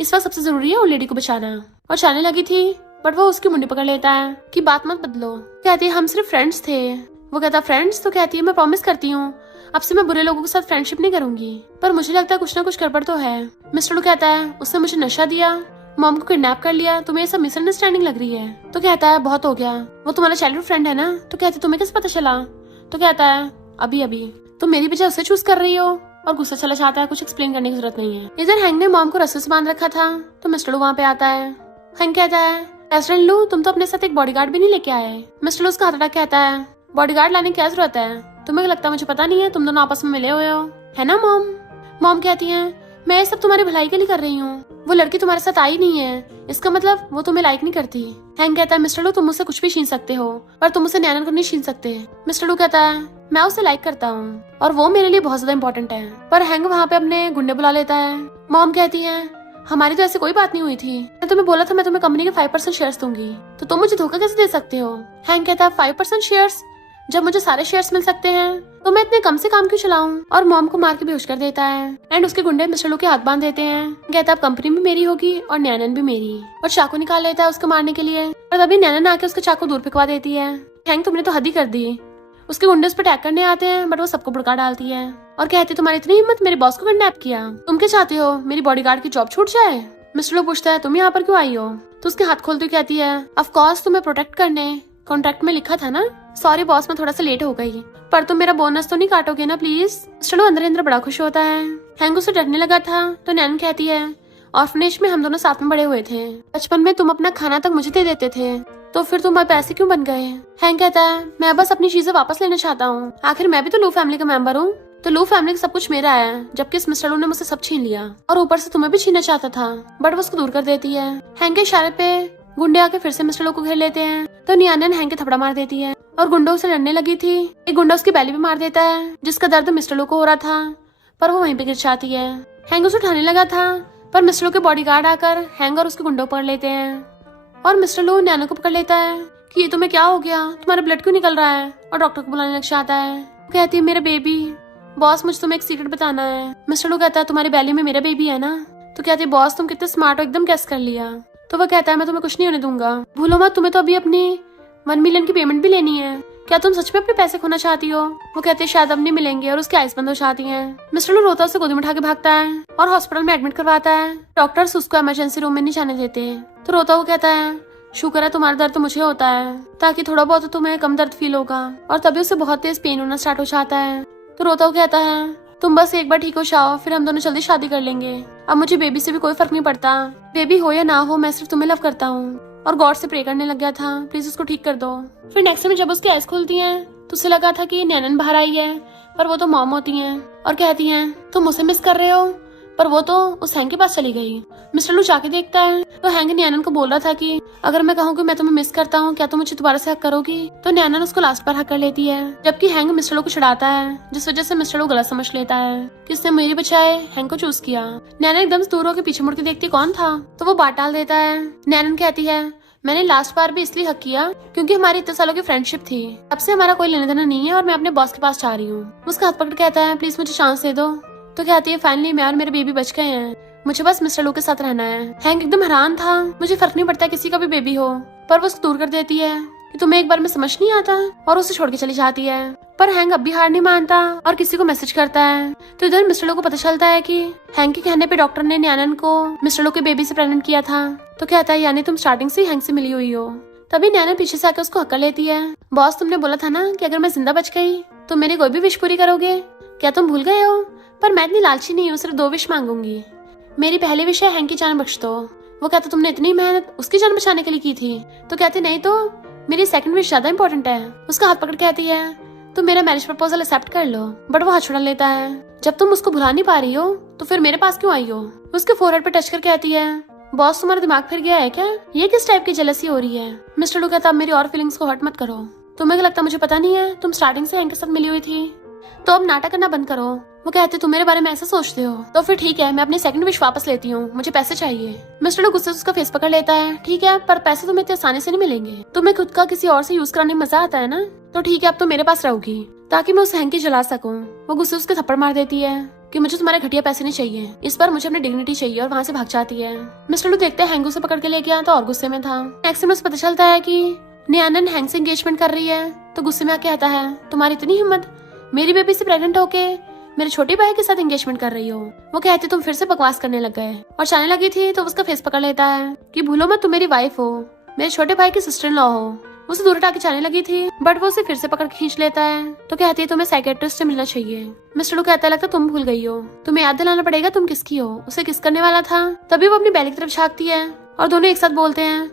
इस वक्त सबसे जरूरी है ओल्ड लेडी को बचाना। और जाने लगी थी बट वो उसकी मुंडी पकड़ लेता है कि बात मत बदलो। कहती है हम सिर्फ फ्रेंड्स थे। वो कहता फ्रेंड्स? तो कहती है मैं प्रॉमिस करती हूँ अब से मैं बुरे लोगों के साथ फ्रेंडशिप नहीं करूंगी, पर मुझे लगता है कुछ ना कुछ गड़बड़ तो है। मिस्टर लू कहता है उसने मुझे नशा दिया, मॉम को किडनैप कर लिया, तुम्हें ये सब मिसअंडरस्टैंडिंग लग रही है। तो कहता है बहुत हो गया, वो तुम्हारा चाइल्डहुड फ्रेंड है ना। तो कहती है तुम्हें कैसे पता चला? तो कहता है अभी अभी तुम मेरी वजह उसे चूज कर रही हो। और गुस्सा चला जाता है, कुछ एक्सप्लेन करने की जरूरत नहीं है। इधर हैंग ने मॉम को रस्से से बांध रखा था तो मिस्टर लू वहाँ पे आता है। हैंग कहता है रेस्टोरेंट लू तुम तो अपने साथ एक बॉडीगार्ड भी नहीं लेके आए। मिस्टर लू उसका हाथ अटैक कहता है बॉडीगार्ड लाने की क्या जरूरत है, तुम्हें लगता है मुझे पता नहीं है, तुम दोनों आपस में मिले हुए हो है ना मॉम। मॉम कहती है मैं ये सब तुम्हारी भलाई के लिए कर रही हूँ, वो लड़की तुम्हारे साथ आई नहीं है, इसका मतलब वो तुम्हें लाइक नहीं करती। हैंग कहता है मिस्टर लू तुम मुझसे कुछ भी छीन सकते हो पर तुम मुझसे नैनन को नहीं छीन सकते। मिस्टर लू कहता है मैं उसे लाइक करता हूँ और वो मेरे लिए बहुत ज्यादा इंपॉर्टेंट है। पर हैंग वहाँ पे अपने गुंडे बुला लेता है। मॉम कहती है हमारी तो ऐसी कोई बात नहीं हुई थी, मैं तुम्हें बोला था मैं तुम्हें कंपनी के 5% शेयर्स दूंगी, तो तुम मुझे धोखा कैसे दे सकते हो। हैंग कहता है 5% शेयर्स? जब मुझे सारे शेयर्स मिल सकते हैं तो मैं इतने कम से काम क्यों चलाऊं। और मॉम को मार के बेहोश कर देता है एंड उसके गुंडे मिस्टर लू के हाथ बांध देते हैं। कहता है अब कंपनी भी मेरी होगी और नैनन भी मेरी, और चाकू निकाल लेता है उसको मारने के लिए। और तभी नैनन आके उसका चाकू दूर फेंकवा देती है। हैंग तुमने तो हद ही कर दी। उसके गुंडे उस पर अटैक करने आते हैं बट वो सबको भड़का डालती है और कहती है तुम्हारी इतनी हिम्मत मेरे बॉस को किडनैप किया, तुम क्या चाहते हो मेरी बॉडीगार्ड की जॉब छूट जाए। मिस्टर लू पूछता है तुम यहाँ पर क्यों आई हो। तो उसके हाथ खोलती कहती है ऑफ कोर्स तुम्हें प्रोटेक्ट करने, कॉन्ट्रैक्ट में लिखा था ना। सॉरी बॉस मैं थोड़ा सा लेट हो गई, पर तुम मेरा बोनस तो नहीं काटोगे ना प्लीज। मिस्टर लू अंदर अंदर बड़ा खुश होता है। हैंग उससे डरने लगा था तो नैन कहती है ऑर्फनेज में हम दोनों साथ में बड़े हुए थे, बचपन में तुम अपना खाना तक मुझे दे देते थे, तो फिर तुम अब ऐसे क्यों बन गए। हैंग कहता है मैं बस अपनी चीजें वापस लेना चाहता हूँ, आखिर मैं भी तो लू फैमिली का मेंबर हूँ, तो लू फैमिली का सब कुछ मेरा है, जबकि इस मिस्टर लू ने मुझसे सब छीन लिया और ऊपर से तुम्हें भी छीनना चाहता था, बट वो उसको दूर कर देती है। हैंग के इशारे पे गुंडे आके फिर से मिस्टर लू को घेर लेते हैं तो नियानन हैंग के थपड़ा मार देती है और गुंडों से लड़ने लगी थी। एक गुंडा उसकी बैली भी मार देता है जिसका दर्द मिस्टर लू को हो रहा था, पर वो वहीं पे गिर जाती है। हैंग उसे उठाने लगा था पर मिस्टर लू के बॉडीगार्ड आकर हैंग और उसके गुंडों पकड़ लेते हैं और मिस्टर लू नैनो को पकड़ लेता है कि ये तुम्हें क्या हो गया, तुम्हारा ब्लड क्यों निकल रहा है, और डॉक्टर को बुलाने लग जाता है। कहती है मेरा बेबी, बॉस मुझे तुम्हें एक सीक्रेट बताना है। मिस्टर लू कहता है तुम्हारी बैली में मेरा बेबी है ना। तो कहती है बॉस तुम कितने स्मार्ट हो, एकदम कैस कर लिया। तो वो कहता है मैं तुम्हें कुछ नहीं होने दूंगा, भूलो मत तुम्हें तो अभी अपनी 1 मिलियन की पेमेंट भी लेनी है, क्या तुम सच में अपने पैसे खोना चाहती हो। वो कहते हैं शायद अब नहीं मिलेंगे और उसकी आइस बंद हो जाती है। मिस्टर लू रोता उसे गोदी में उठा के भागता है और हॉस्पिटल में एडमिट करवाता है। डॉक्टर्स उसको इमरजेंसी रूम में नहीं जाने देते। तो रोता वो कहता है शुक्र है तुम्हारा दर्द तो मुझे होता है, ताकि थोड़ा बहुत तुम्हें कम दर्द फील होगा। और तभी उसे बहुत तेज पेन होना स्टार्ट हो जाता है। तो रोता वो कहता है तुम बस एक बार ठीक हो जाओ फिर हम दोनों जल्दी शादी कर लेंगे, अब मुझे बेबी से भी कोई फर्क नहीं पड़ता, बेबी हो या ना हो मैं सिर्फ तुम्हें लव करता हूँ। और गॉड से प्रे करने लग गया था प्लीज उसको ठीक कर दो। फिर नेक्स्ट टाइम जब उसकी आइज खुलती हैं तो उसे लगा था कि नैनन बाहर आई है, पर वो तो मॉम होती हैं और कहती हैं तुम मुझे मिस कर रहे हो, पर वो तो उस हैंग के पास चली गई। मिस्टर लू जाके देखता है तो हैंग नैनन को बोल रहा था कि अगर मैं कहूँ कि मैं तुम्हें मिस करता हूँ क्या तुम मुझे दोबारा से हक करोगी। तो नैनन उसको लास्ट पर हक कर लेती है, जबकि हैंग मिस्टर लू को चिढ़ाता है, जिस वजह से मिस्टर लू गलत समझ लेता है कि उसने मेरी बचाए हैंग को चूज किया। नैनन एकदम से दूर होकर पीछे मुड़ के देखती कौन था, तो वो बात डाल देता है। नैनन कहती है मैंने लास्ट बार भी इसलिए हक किया क्योंकि हमारी इतने सालों की फ्रेंडशिप थी, अब से हमारा कोई लेना देना नहीं है और मैं अपने बॉस के पास जा रही हूँ। उसका हाथ पकड़ कहता है प्लीज मुझे चांस दे दो। तो कहती है फाइनली मैं और मेरे बेबी बच गए हैं, मुझे बस मिस्टर लू के साथ रहना है। हैंग एकदम हैरान था, मुझे फर्क नहीं पड़ता किसी का भी बेबी हो, पर वो उसको दूर कर देती है कि तुम्हें एक बार में समझ नहीं आता और उसे छोड़ के चली जाती है। पर हैंग अब भी हार नहीं मानता और किसी को मैसेज करता है। तो इधर मिस्टर लू को पता चलता है कि हैंग के कहने पे डॉक्टर ने नैनन को मिस्टर लू के बेबी से प्रेग्नेंट किया था। तो कहता है यानी तुम स्टार्टिंग से हैंग से मिली हुई हो। तभी नैनन पीछे से आकर उसको हक कर लेती है। बॉस तुमने बोला था ना कि अगर मैं जिंदा बच गई तो मेरी कोई भी विश पूरी करोगे, क्या तुम भूल गए हो। पर मैं इतनी लालची नहीं हूँ, सिर्फ 2 विश मांगूंगी। मेरी पहली विश है हैंग की जान बख्श दो। वो कहता तुमने इतनी मेहनत उसकी जान बचाने के लिए की थी। तो कहते नहीं तो मेरी सेकंड विश ज्यादा इंपॉर्टेंट है। उसका हाथ पकड़ कहती है तुम मेरा मैरिज प्रपोजल एक्सेप्ट कर लो, बट वो हाथ छुड़ा लेता है। जब तुम उसको भुला नहीं पा रही हो तो फिर मेरे पास क्यों आई हो। उसके फोरहेड पे टच कर कहती है बॉस तुम्हारा दिमाग फिर गया है क्या, ये किस टाइप की जेलसी हो रही है। मिस्टर लू कहता अब मेरी और फीलिंग्स को हर्ट मत करो, तुम्हें क्या लगता मुझे पता नहीं है, तुम स्टार्टिंग से हैंग के साथ मिली हुई थी, तो अब नाटक करना बंद करो। वो कहते तुम मेरे बारे में ऐसा सोचते हो, तो फिर ठीक है मैं अपनी सेकंड विश वापस लेती हूँ, मुझे पैसे चाहिए। मिस्टर लू गुस्से से उसका फेस पकड़ लेता है, ठीक है पर पैसे तुम्हें इतने आसानी से नहीं मिलेंगे, तुम्हें खुद का किसी और से यूज कराने में मजा आता है ना, तो ठीक है अब तो मेरे पास रहोगी ताकि मैं उस हैंग की जला सकूं। वो गुस्से उसके थप्पड़ मार देती है। कि मुझे तुम्हारे घटिया पैसे नहीं चाहिए, इस बार मुझे अपनी डिग्निटी चाहिए, और वहाँ से भाग जाती है। मिस्टर लू देखते हैं हैंग उसे पकड़ के लेके आया तो और गुस्से में था। नेक्स्ट में उसे पता चलता है कि न्यानन हैंग से एंगेजमेंट कर रही है, तो गुस्से में आके आता है, तुम्हारी इतनी हिम्मत, मेरी बेबी से प्रेग्नेंट होके मेरे छोटे भाई के साथ एंगेजमेंट कर रही हो। वो कहती तुम फिर से बकवास करने लग गए, और जाने लगी थी तो उसका फेस पकड़ लेता है कि भूलो मत, तुम मेरी वाइफ हो, मेरे छोटे भाई की सिस्टर इन लॉ हो। उसे दूर हटा के जाने लगी थी, बट वो उसे फिर से पकड़ के खींच लेता है। तो कहती है तुम्हें साइकेट्रिस्ट से मिलना चाहिए। मिस्टर लू कहता है लगता तुम भूल गई हो, तुम्हें याद दिलाना पड़ेगा तुम किसकी हो। उसे किस करने वाला था, तभी वो अपनी बैली की तरफ झांकती है और दोनों एक साथ बोलते हैं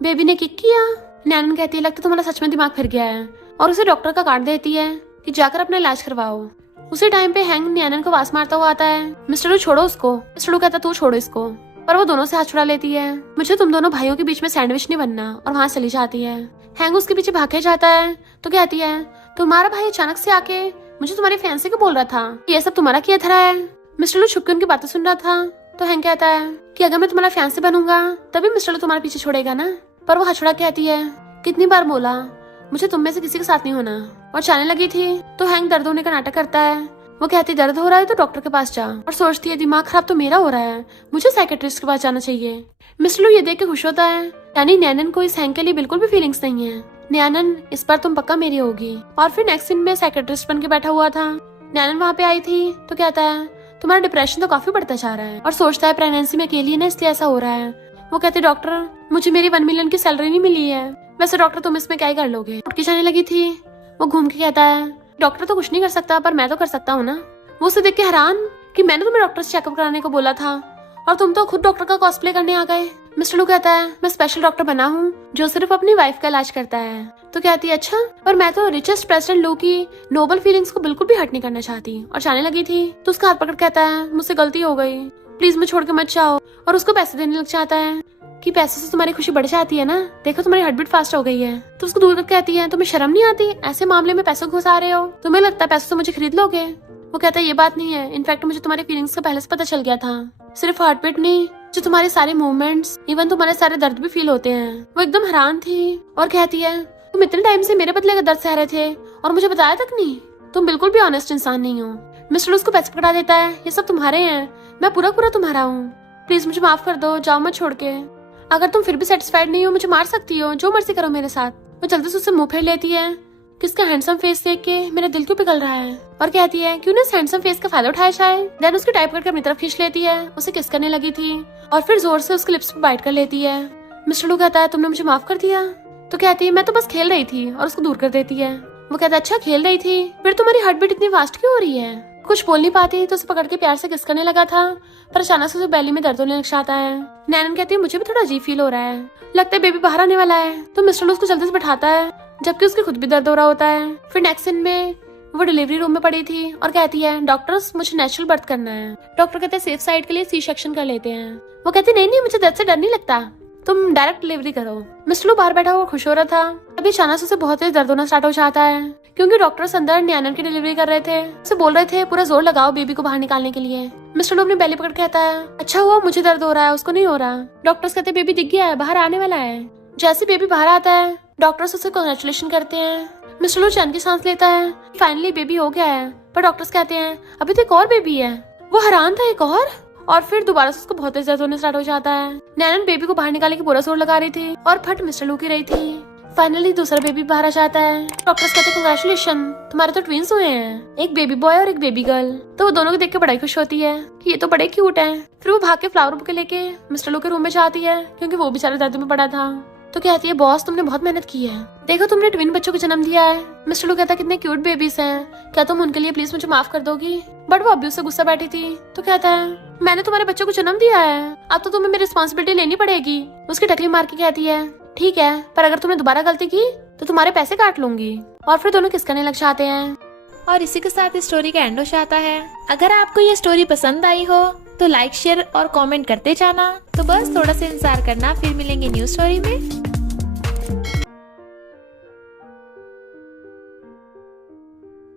बेबी ने किक किया। नैनन कहती है लगता तुम्हारा सच में दिमाग फिर गया है, और उसे डॉक्टर का कार्ड देती है कि जाकर अपना इलाज करवाओ। उसी टाइम पे हैंग नैनन को वास मारता हुआ आता है, मिस्टर लू छोड़ो उसको। मिस्टर लू कहता तू छोड़ो इसको, पर वो दोनों से हाथ छुड़ा लेती है। मुझे तुम दोनों भाइयों के बीच में सैंडविच नहीं बनना, और वहाँ चली जाती है। हैंग उसके पीछे भागे जाता है तो कहती है तुम्हारा भाई अचानक से आके मुझे तुम्हारी फैंसी को बोल रहा था, ये सब तुम्हारा किया धरा है। मिस्टर लू छुप के उनकी बातें सुन रहा था, तो हैंग कहता है कि अगर मैं तुम्हारा फैंसी बनूंगा तभी मिस्टर लू तुम्हारे पीछे छोड़ेगा ना। पर वो हाथ छुड़ा कहती है कितनी बार बोला मुझे तुम में से किसी के साथ नहीं होना, और जाने लगी थी तो हैंग दर्द होने का नाटक करता है। वो कहती दर्द हो रहा है तो डॉक्टर के पास जा, और सोचती है दिमाग खराब तो मेरा हो रहा है, मुझे साइकेट्रिस्ट के पास जाना चाहिए। मिस्टर लू ये देख के खुश होता है, यानी नैनन को इस हैंग के लिए बिल्कुल भी फीलिंग्स नहीं है। नैनन इस बार तुम पक्का मेरी होगी। और फिर नेक्स्ट सीन में साइकेट्रिस्ट बन के बैठा हुआ था। नैनन वहाँ पे आई थी तो कहता है तुम्हारा डिप्रेशन तो काफी बढ़ता जा रहा है, और सोचता है प्रेगनेंसी में अकेली है ना इसलिए ऐसा हो रहा है। वो कहते डॉक्टर मुझे मेरी 1 मिलियन की सैलरी नहीं मिली है, वैसे डॉक्टर तुम इसमें क्या ही कर लोगे। उठ के जाने लगी थी, वो घूम के कहता है डॉक्टर तो कुछ नहीं कर सकता, पर मैं तो कर सकता हूँ ना। वो उसे देख के हैरान कि मैंने तुम्हें डॉक्टर से चेकअप कराने को बोला था, और तुम तो खुद डॉक्टर का कॉस्प्ले करने आ गए। मिस्टर लू कहता है मैं स्पेशल डॉक्टर बना हूँ जो सिर्फ अपनी वाइफ का इलाज करता है। तो कहती है अच्छा, पर मैं तो रिचेस्ट प्रेसिडेंट लू की नोबल फीलिंग्स को बिल्कुल भी हर्ट नहीं करना चाहती। और जाने लगी थी तो उसका हाथ पकड़ कहता है मुझसे गलती हो गई, प्लीज मुझे छोड़ के मत जाओ। और उसको पैसे देने लग जाता है कि पैसे से तुम्हारी खुशी बढ़ जाती है ना, देखो तुम्हारी हार्ट बीट फास्ट हो गई है। तो उसको दूर करके कहती है तुम्हें शर्म नहीं आती, ऐसे मामले में पैसे घुसा रहे हो, तुम्हें लगता है पैसे तो मुझे खरीद लोगे। वो कहता है ये बात नहीं है, इनफैक्ट मुझे तुम्हारी फीलिंग्स का पहले से पता चल गया था, सिर्फ हार्ट बीट नहीं, जो तुम्हारे सारे मूवमेंट्स, इवन तुम्हारे सारे दर्द भी फील होते हैं। वो एकदम हैरान थी और कहती है तुम इतने टाइम से मेरे बदले का दर्द सह रहे थे और मुझे बताया तक नहीं, तुम बिल्कुल भी ऑनेस्ट इंसान नहीं हो। मिस्टर उसको पैसे पकड़ा देता है, ये सब तुम्हारे हैं, मैं पूरा पूरा तुम्हारा हूँ, प्लीज मुझे माफ कर दो, जाओ मत छोड़ के। अगर तुम फिर भी सेटिस्फाइड नहीं हो मुझे मार सकती हो, जो मर्जी करो मेरे साथ। वो जल्दी से उससे मुंह फेर लेती है, किसका हैंडसम फेस देख के मेरा दिल क्यों पिघल रहा है, और कहती है क्यों ना इस हैंडसम फेस का फायदा उठाया जाए। देन उसकी टाइप करके अपनी तरफ खींच लेती है, उसे किस करने लगी थी और फिर जोर से उसके लिप्स पे बाइट कर लेती है। मिस्टर लू कहता है तुमने मुझे माफ कर दिया। तो कहती है मैं तो बस खेल रही थी, और उसको दूर कर देती है। वो कहता है अच्छा खेल रही थी, फिर तुम्हारी हार्ट बीट इतनी फास्ट क्यों हो रही है। कुछ बोल नहीं पाती तो उसे पकड़ के प्यार से किस करने लगा था, पर अचानक से उसे बैली में दर्द होने लग जाता है। नैनन कहती है मुझे भी थोड़ा अजीब फील हो रहा है, लगता है बेबी बाहर आने वाला है। तो मिस्टर लू उसको जल्दी से बैठाता है, जबकि उसके खुद भी दर्द हो रहा होता है। फिर नेक्स्ट सीन में वो डिलीवरी रूम में पड़ी थी और कहती है डॉक्टर्स मुझे नेचुरल बर्थ करना है। डॉक्टर कहते हैं सेफ साइड के लिए सी सेक्शन कर लेते हैं। वो कहती नहीं नहीं मुझे दर्द से डर नहीं लगता, तुम डायरेक्ट डिलीवरी करो। मिस्टर लू बाहर बैठा हुआ खुश हो रहा था, अभी अचानक से उसे बहुत तेज दर्द होना स्टार्ट हो जाता है, क्योंकि डॉक्टर्स अंदर नैनन की डिलीवरी कर रहे थे। उसे बोल रहे थे पूरा जोर लगाओ बेबी को बाहर निकालने के लिए। मिस्टर लू अपनी बेली पकड़ कहता है अच्छा हुआ मुझे दर्द हो रहा है, उसको नहीं हो रहा। डॉक्टर्स कहते बेबी दिख गया है, बाहर आने वाला है। जैसे बेबी बाहर आता है डॉक्टर्स उसे कांग्रेचुलेशन करते हैं। मिस्टर लू चैन की सांस लेता है, फाइनली बेबी हो गया है। पर डॉक्टर्स कहते हैं अभी तो एक और बेबी है। वो हैरान था, एक और फिर दोबारा से उसको बहुत तेज दर्द होने स्टार्ट हो जाता है। नैनन बेबी को बाहर निकालने की पूरा जोर लगा रही थी और फट मिस्टर लू की रही थी। फाइनली दूसरा बेबी बाहर आ जाता है। डॉक्टर्स कहते हैं कांग्रेचुलेशन, तुम्हारे तो ट्विंस हुए हैं, एक बेबी बॉय और एक बेबी गर्ल। तो वो दोनों को देख के बड़ा खुश होती है कि ये तो बड़े क्यूट हैं। फिर वो भाग के फ्लावर बुके लेके मिस्टर लू के रूम में जाती है, क्योंकि वो बेचारा दर्द में पड़ा था। तो कहती है बॉस तुमने बहुत मेहनत की है, देखो तुमने ट्विन बच्चों को जन्म दिया है। मिस्टर लू कहता है कितने क्यूट बेबीज हैं, क्या तुम उनके लिए प्लीज मुझे माफ कर दोगी। बट वो अभी उससे गुस्सा बैठी थी। तो कहता है मैंने तुम्हारे बच्चों को जन्म दिया है, अब तो तुम्हें मेरी रिस्पॉन्सिबिलिटी लेनी पड़ेगी। उसकी टकली मार के कहती है ठीक है, पर अगर तुमने दोबारा गलती की तो तुम्हारे पैसे काट लूंगी। और फिर दोनों किस करने लग जाते हैं। और इसी के साथ इस स्टोरी का एंड हो जाता है। अगर आपको ये स्टोरी पसंद आई हो तो लाइक शेयर और कमेंट करते जाना। तो बस थोड़ा सा इंतजार करना, फिर मिलेंगे न्यू स्टोरी में।